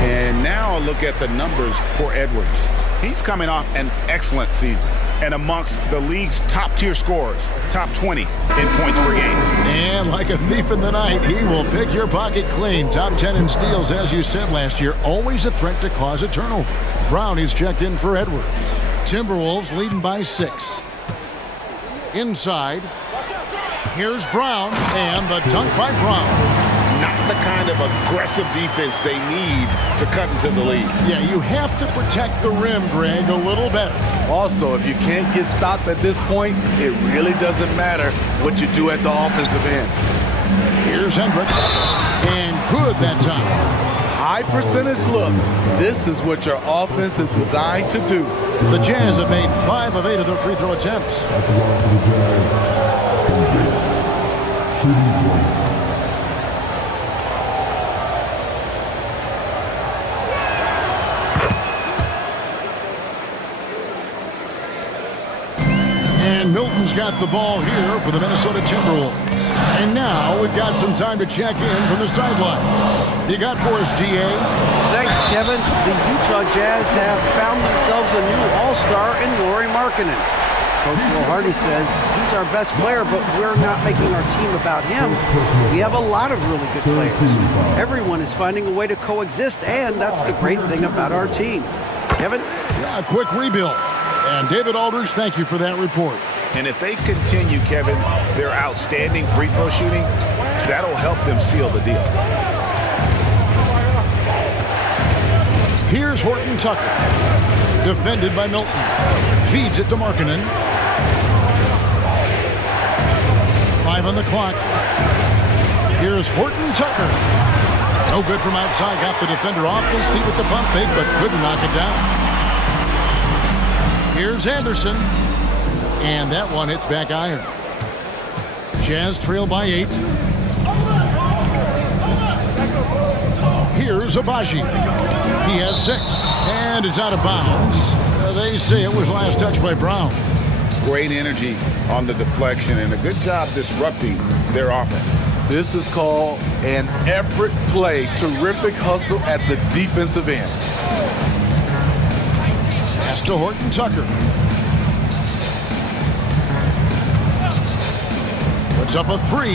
And now look at the numbers for Edwards. He's coming off an excellent season and amongst the league's top-tier scorers, top 20 in points per game. And like a thief in the night, he will pick your pocket clean. Top 10 in steals, as you said last year, always a threat to cause a turnover. Brown is checked in for Edwards. Timberwolves leading by 6. Inside, here's Brown, and the dunk by Brown. Not the kind of aggressive defense they need to cut into the lead. Yeah, you have to protect the rim, Greg, a little better. Also, if you can't get stops at this point, it really doesn't matter what you do at the offensive end. Here's Hendricks, and good that time. High percentage look. This is what your offense is designed to do. The Jazz have made 5 of 8 of their free throw attempts. And Milton's got the ball here for the Minnesota Timberwolves. And now we've got some time to check in from the sidelines. You got for us, DA? Thanks, Kevin. The Utah Jazz have found themselves a new all-star in Lauri Markkanen. Coach Will Hardy says he's our best player, but we're not making our team about him. We have a lot of really good players. Everyone is finding a way to coexist, and that's the great thing about our team. Kevin? Yeah, a quick rebuild. And David Aldridge, thank you for that report. And if they continue, Kevin, their outstanding free throw shooting, that'll help them seal the deal. Here's Horton Tucker. Defended by Milton. Feeds it to Markkanen. 5 on the clock. Here's Horton Tucker. No good from outside. Got the defender off his feet with the pump fake, but couldn't knock it down. Here's Anderson. And that one hits back iron. Jazz trail by 8. Here's Abaji. He has 6. And it's out of bounds. They say it was last touched by Brown. Great energy on the deflection and a good job disrupting their offense. This is called an effort play. Terrific hustle at the defensive end. Pass to Horton Tucker. Puts up a 3.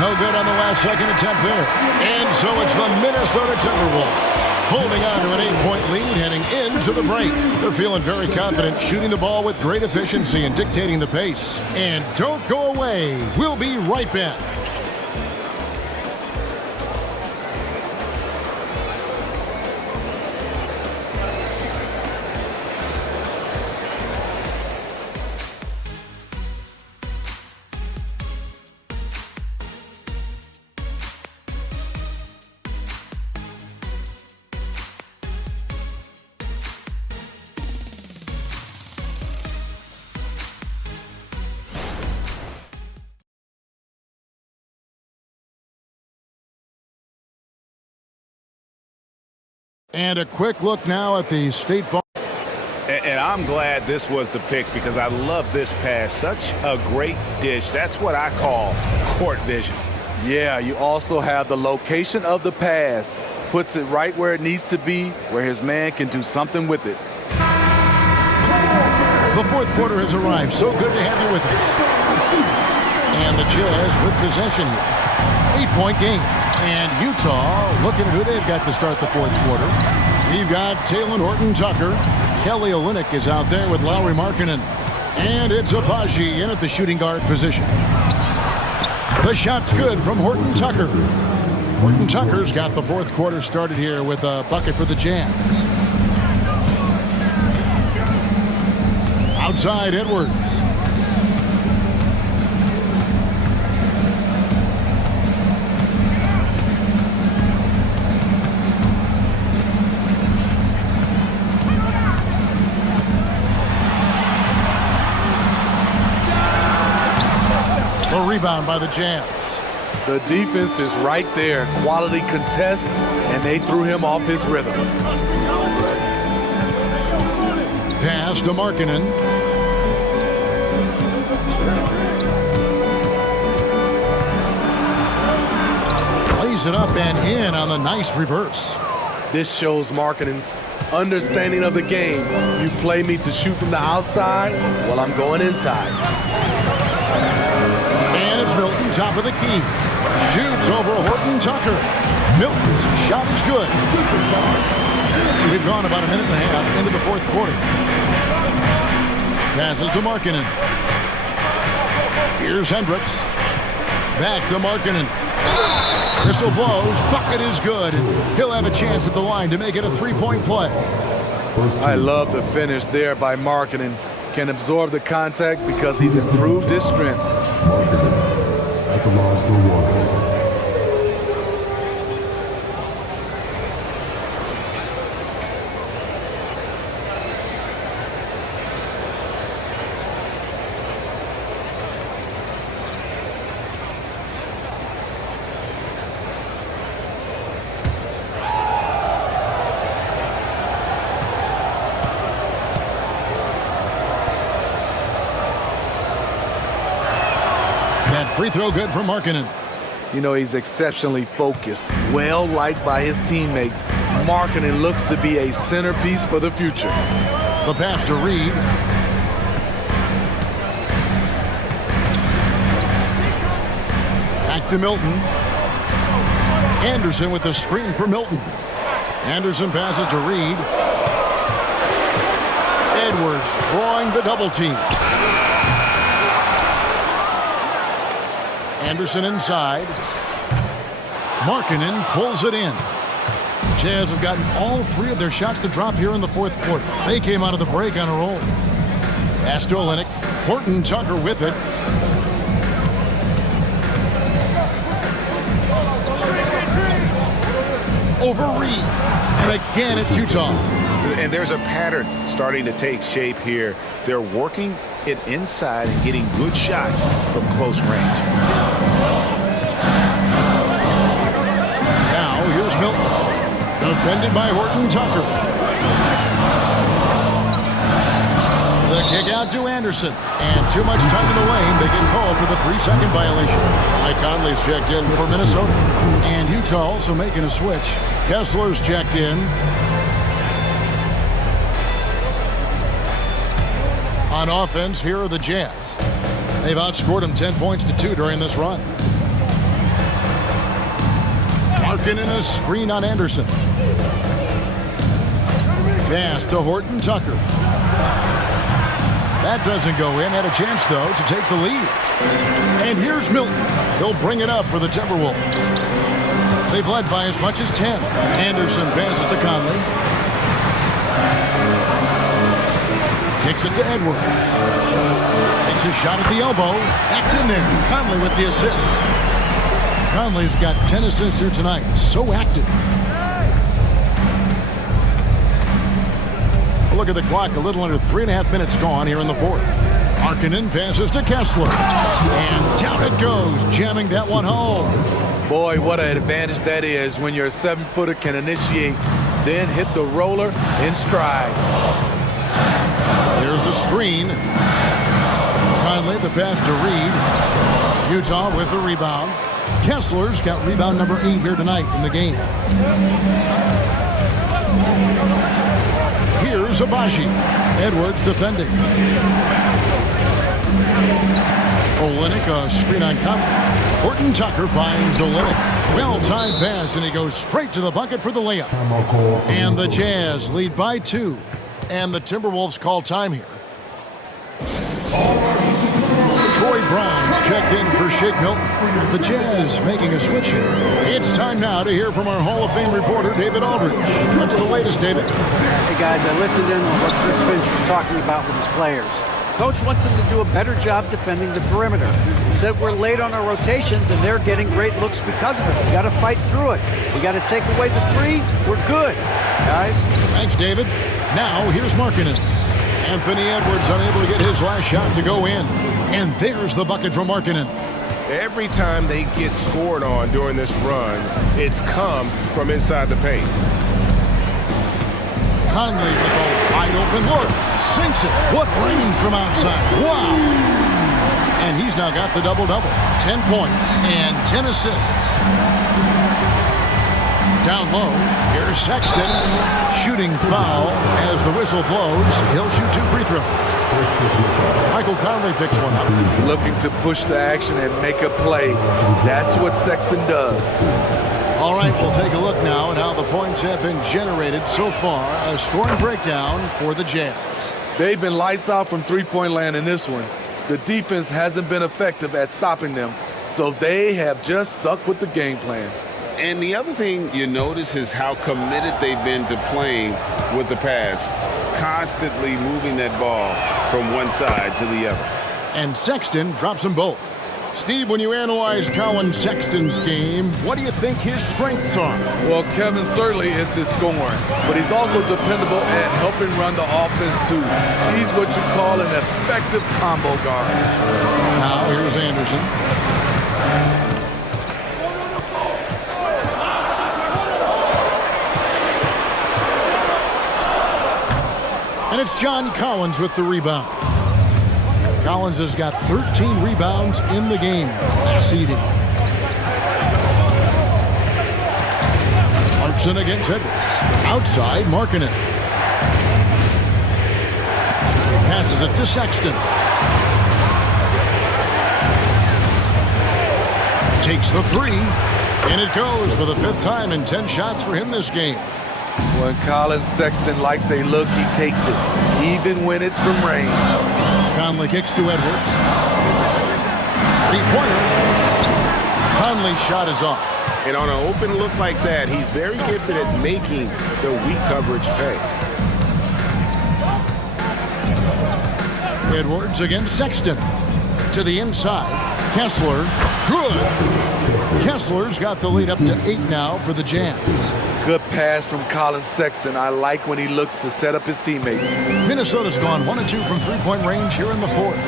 No good on the last second attempt there. And so it's the Minnesota Timberwolves holding on to an 8-point lead heading into the break. They're feeling very confident, shooting the ball with great efficiency and dictating the pace. And don't go away. We'll be right back. And a quick look now at the State Farm. And I'm glad this was the pick because I love this pass. Such a great dish. That's what I call court vision. Yeah, you also have the location of the pass. Puts it right where it needs to be, where his man can do something with it. The fourth quarter has arrived. So good to have you with us. And the Jazz with possession here. 8-point game. And Utah looking at who they've got to start the fourth quarter. We've got Talen Horton-Tucker. Kelly Olynyk is out there with Lauri Markkanen. And it's Abaji in at the shooting guard position. The shot's good from Horton-Tucker. Horton-Tucker's got the fourth quarter started here with a bucket for the Jazz. Outside Edwards. The rebound by the Jazz. The defense is right there. Quality contest, and they threw him off his rhythm. Pass to Markkanen. Lays it up and in on the nice reverse. This shows Markkanen's understanding of the game. You play me to shoot from the outside, well, I'm going inside. And it's Milton, top of the key. Shoots over Horton-Tucker. Milton's shot is good. We've gone about a minute and a half into the fourth quarter. Passes to Markkanen. Here's Hendricks. Back to Markkanen. Whistle blows. Bucket is good. And he'll have a chance at the line to make it a three-point play. I love the finish there by Markkanen. Can absorb the contact because he's improved his strength. At the line for one. Free throw good for Markkanen. You know, he's exceptionally focused, well liked by his teammates. Markkanen looks to be a centerpiece for the future. The pass to Reed. Back to Milton. Anderson with the screen for Milton. Anderson passes to Reed. Edwards drawing the double team. Anderson inside. Markkanen pulls it in. Jazz have gotten all three of their shots to drop here in the fourth quarter. They came out of the break on a roll. Pass to Olynyk. Horton-Tucker with it. Over Reed. And again, it's Utah. And there's a pattern starting to take shape here. They're working it inside and getting good shots from close range. Now here's Milton, defended by Horton-Tucker. The kick out to Anderson, and too much time in the lane. They get called for the 3-second violation. Mike Conley's checked in for Minnesota, and Utah also making a switch. Kessler's checked in. On offense, here are the Jazz. They've outscored them 10 points to 2 during this run. Markkanen a screen on Anderson. Pass to Horton-Tucker. That doesn't go in. Had a chance, though, to take the lead. And here's Milton. He'll bring it up for the Timberwolves. They've led by as much as 10. Anderson passes to Conley. Kicks it to Edwards. Takes a shot at the elbow. That's in there. Conley with the assist. Conley's got 10 assists here tonight. So active. A look at the clock. A little under 3.5 minutes gone here in the fourth. Markkanen passes to Kessler. And down it goes, jamming that one home. Boy, what an advantage that is when your 7-footer can initiate then hit the roller in stride. Here's the screen. Conley, the pass to Reed. Utah with the rebound. Kessler's got rebound number 8 here tonight in the game. Here's Abaji. Edwards defending. Olenek, a screen on Conley. Horton Tucker finds Olenek. Well-timed pass, and he goes straight to the bucket for the layup. And the Jazz lead by 2. And the Timberwolves call time here. Troy Brown's checked in for Shake Milton. The Jazz making a switch here. It's time now to hear from our Hall of Fame reporter, David Aldridge. What's the latest, David? Hey, guys, I listened in on what Chris Finch was talking about with his players. Coach wants them to do a better job defending the perimeter. He said we're late on our rotations, and they're getting great looks because of it. We got to fight through it. We got to take away the 3. We're good, guys. Thanks, David. Now, here's Markkanen. Anthony Edwards unable to get his last shot to go in. And there's the bucket from Markkanen. Every time they get scored on during this run, it's come from inside the paint. Conley with a wide open look. Sinks it. What range from outside. Wow. And he's now got the double-double. 10 points and 10 assists. Down low, here's Sexton. Shooting foul as the whistle blows. He'll shoot 2 free throws. Michael Conley picks one up. Looking to push the action and make a play. That's what Sexton does. All right, we'll take a look now at how the points have been generated so far. A scoring breakdown for the Jazz. They've been lights out from three-point land in this one. The defense hasn't been effective at stopping them, so they have just stuck with the game plan. And the other thing you notice is how committed they've been to playing with the pass, constantly moving that ball from one side to the other. And Sexton drops them both. Steve, when you analyze Colin Sexton's game, what do you think his strengths are? Well, Kevin, certainly it's his scoring, but he's also dependable at helping run the offense, too. He's what you call an effective combo guard. Now, here's Anderson. And it's John Collins with the rebound. Collins has got 13 rebounds in the game. Seeding. Clarkson against Edwards. Outside, Markkanen. Passes it to Sexton. Takes the 3. And it goes for the 5th time in 10 shots for him this game. When Colin Sexton likes a look, he takes it, even when it's from range. Conley kicks to Edwards. 3-pointer. Conley's shot is off. And on an open look like that, he's very gifted at making the weak coverage pay. Edwards against Sexton. To the inside. Kessler. Good. Kessler's got the lead up to 8 now for the Jazz. Good pass from Colin Sexton. I like when he looks to set up his teammates. Minnesota's gone 1 of 2 from 3-point range here in the 4th.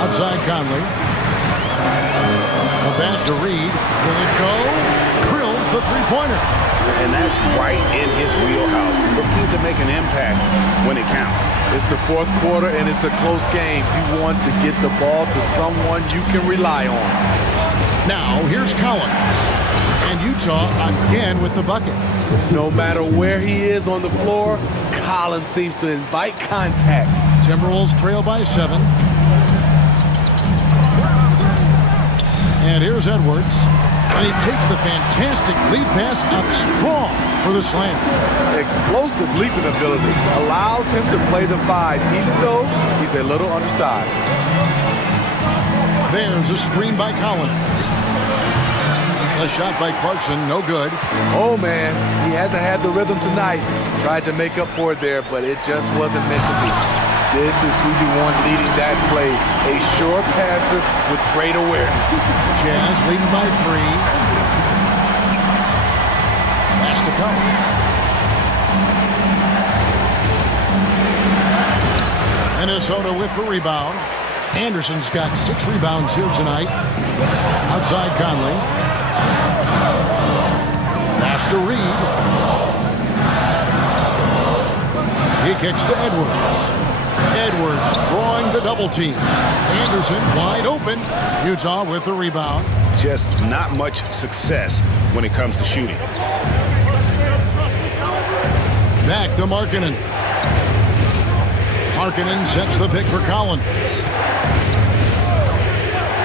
Outside Conley. A pass to Reed. Will it go? Drills the 3-pointer. And that's right in his wheelhouse, looking to make an impact when it counts. It's the 4th quarter, and it's a close game. You want to get the ball to someone you can rely on. Now, here's Collins. And Utah again with the bucket. No matter where he is on the floor, Collins seems to invite contact. Timberwolves trail by 7. And here's Edwards. And he takes the fantastic lead pass up strong for the slam. Explosive leaping ability allows him to play the 5, even though he's a little undersized. There's a screen by Collins. A shot by Clarkson, no good. Oh, man, he hasn't had the rhythm tonight. Tried to make up for it there, but it just wasn't meant to be. This is who you want leading that play. A sure passer with great awareness. Jazz leading by 3. Pass to Collins. Minnesota with the rebound. Anderson's got 6 rebounds here tonight. Outside Conley. to Reed. He kicks to Edwards. Edwards drawing the double team. Anderson wide open. Utah with the rebound. Just not much success when it comes to shooting. Back to Markkanen. Markkanen sets the pick for Collins.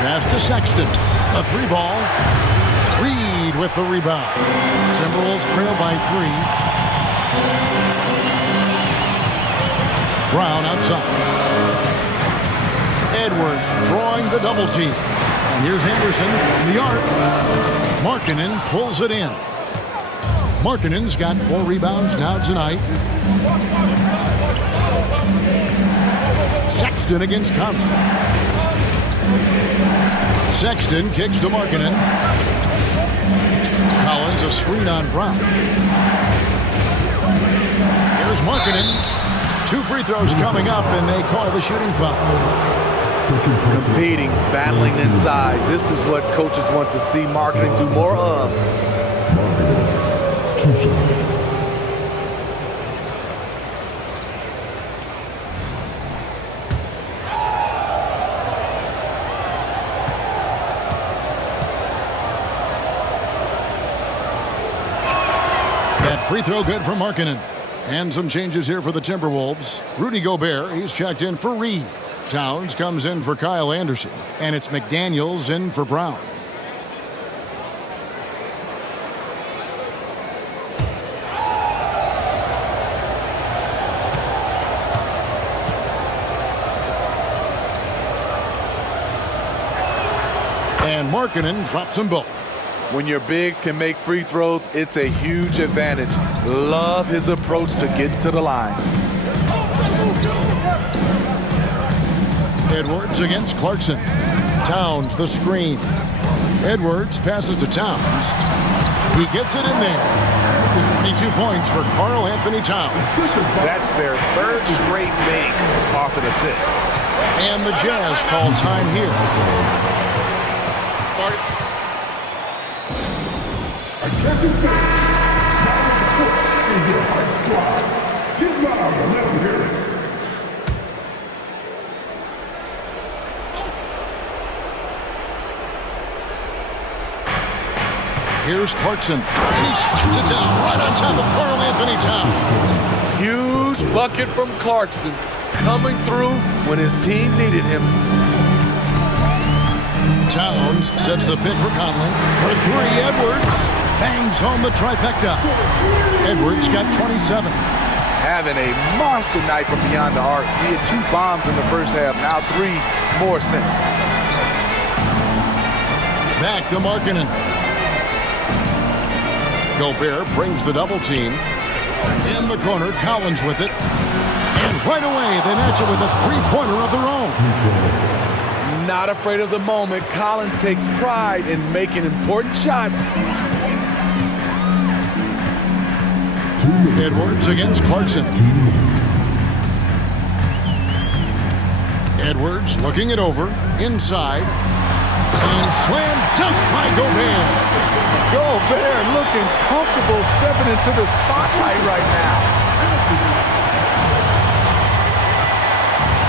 Pass to Sexton. A 3-ball. Reed with the rebound. Timberwolves trail by 3. Brown outside. Edwards drawing the double team. And here's Anderson from the arc. Markkanen pulls it in. Markkanen's got 4 rebounds now tonight. Sexton against Conley. Sexton kicks to Markkanen. Collins a screen on Brown. Here's Markkanen. 2 free throws coming up, and they call the shooting foul. Competing, battling inside. This is what coaches want to see Markkanen do more of. 2 shots. That free throw good for Markkanen. And some changes here for the Timberwolves. Rudy Gobert, he's checked in for Reed. Towns comes in for Kyle Anderson. And it's McDaniels in for Brown. And Markkanen drops them both. When your bigs can make free throws, it's a huge advantage. Love his approach to get to the line. Edwards against Clarkson. Towns the screen. Edwards passes to Towns. He gets it in there. 22 points for Karl Anthony Towns. That's their 3rd straight make off an assist. And the Jazz call time here. Attention fans, now in your hype squad. Get loud and let them hear it. Here's Clarkson. And he slaps it down right on top of Karl Anthony Towns. Huge bucket from Clarkson, coming through when his team needed him. Towns sets the pick for Conley. For 3, Edwards bangs home the trifecta. Edwards got 27. Having a monster night from beyond the arc. He had 2 bombs in the first half, now 3 more since. Back to Markkanen. Gobert brings the double team. In the corner, Collins with it. And right away, they match it with a 3-pointer of their own. Not afraid of the moment, Collins takes pride in making important shots. Edwards against Clarkson. Edwards looking it over, inside. And slam dunk by Gobert. Gobert looking comfortable stepping into the spotlight right now.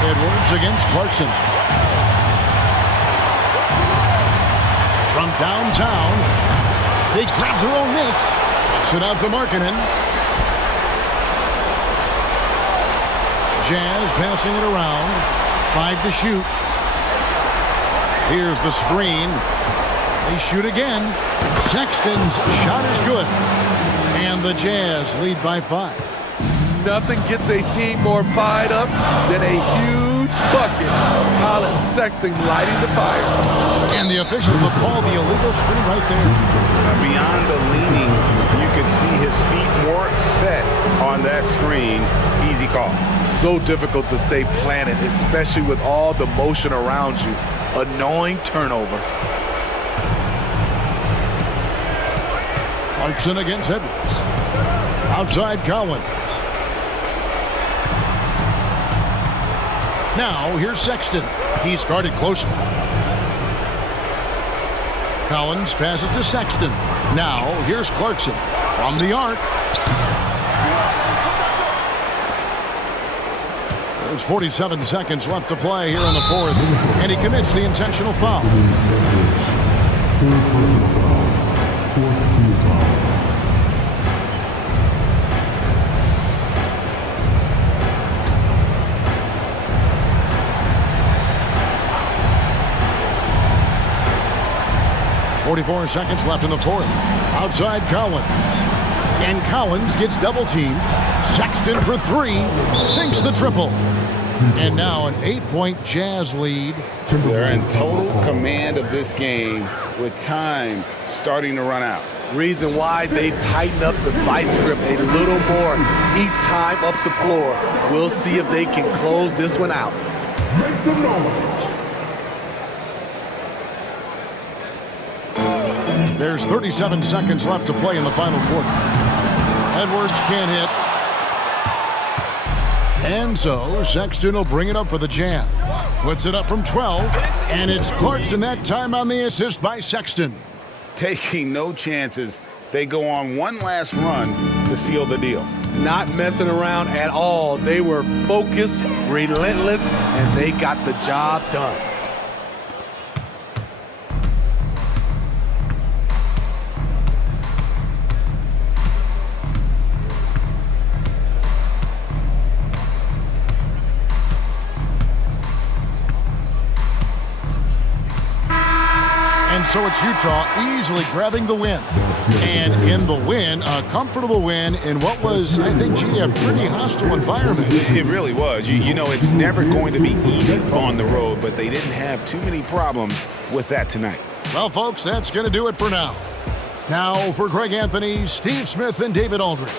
Edwards against Clarkson. From downtown, they grab their own miss. Sit out to Markkanen. Jazz passing it around. 5 to shoot. Here's the screen. They shoot again. Sexton's shot is good. And the Jazz lead by 5. Nothing gets a team more fired up than a huge bucket. Colin Sexton lighting the fire. And the officials have called the illegal screen right there. Beyond the leaning, you could see his feet more set on that screen. Easy call. So difficult to stay planted, especially with all the motion around you. Annoying turnover. Clarkson against Edwards. Outside Collins. Now, here's Sexton. He's guarded closely. Collins passes to Sexton. Now, here's Clarkson from the arc. There's 47 seconds left to play here in the fourth, and he commits the intentional foul. .44 seconds left in the fourth. Outside Collins. And Collins gets double-teamed. Sexton for three. Sinks the triple. And now an 8-point Jazz lead. They're in total command of this game with time starting to run out. Reason why they've tightened up the vice grip a little more each time up the floor. We'll see if they can close this one out. Make some noise. There's 37 seconds left to play in the final quarter. Edwards can't hit. And so Sexton will bring it up for the Jazz. Puts it up from 12. And it's Clarkson that time on the assist by Sexton. Taking no chances. They go on one last run to seal the deal. Not messing around at all. They were focused, relentless, and they got the job done. And so it's Utah easily grabbing the win. And in the win, a comfortable win in what was, I think, a pretty hostile environment. It really was. You know, it's never going to be easy on the road, but they didn't have too many problems with that tonight. Well, folks, that's going to do it for now. Now, for Greg Anthony, Steve Smith, and David Aldridge,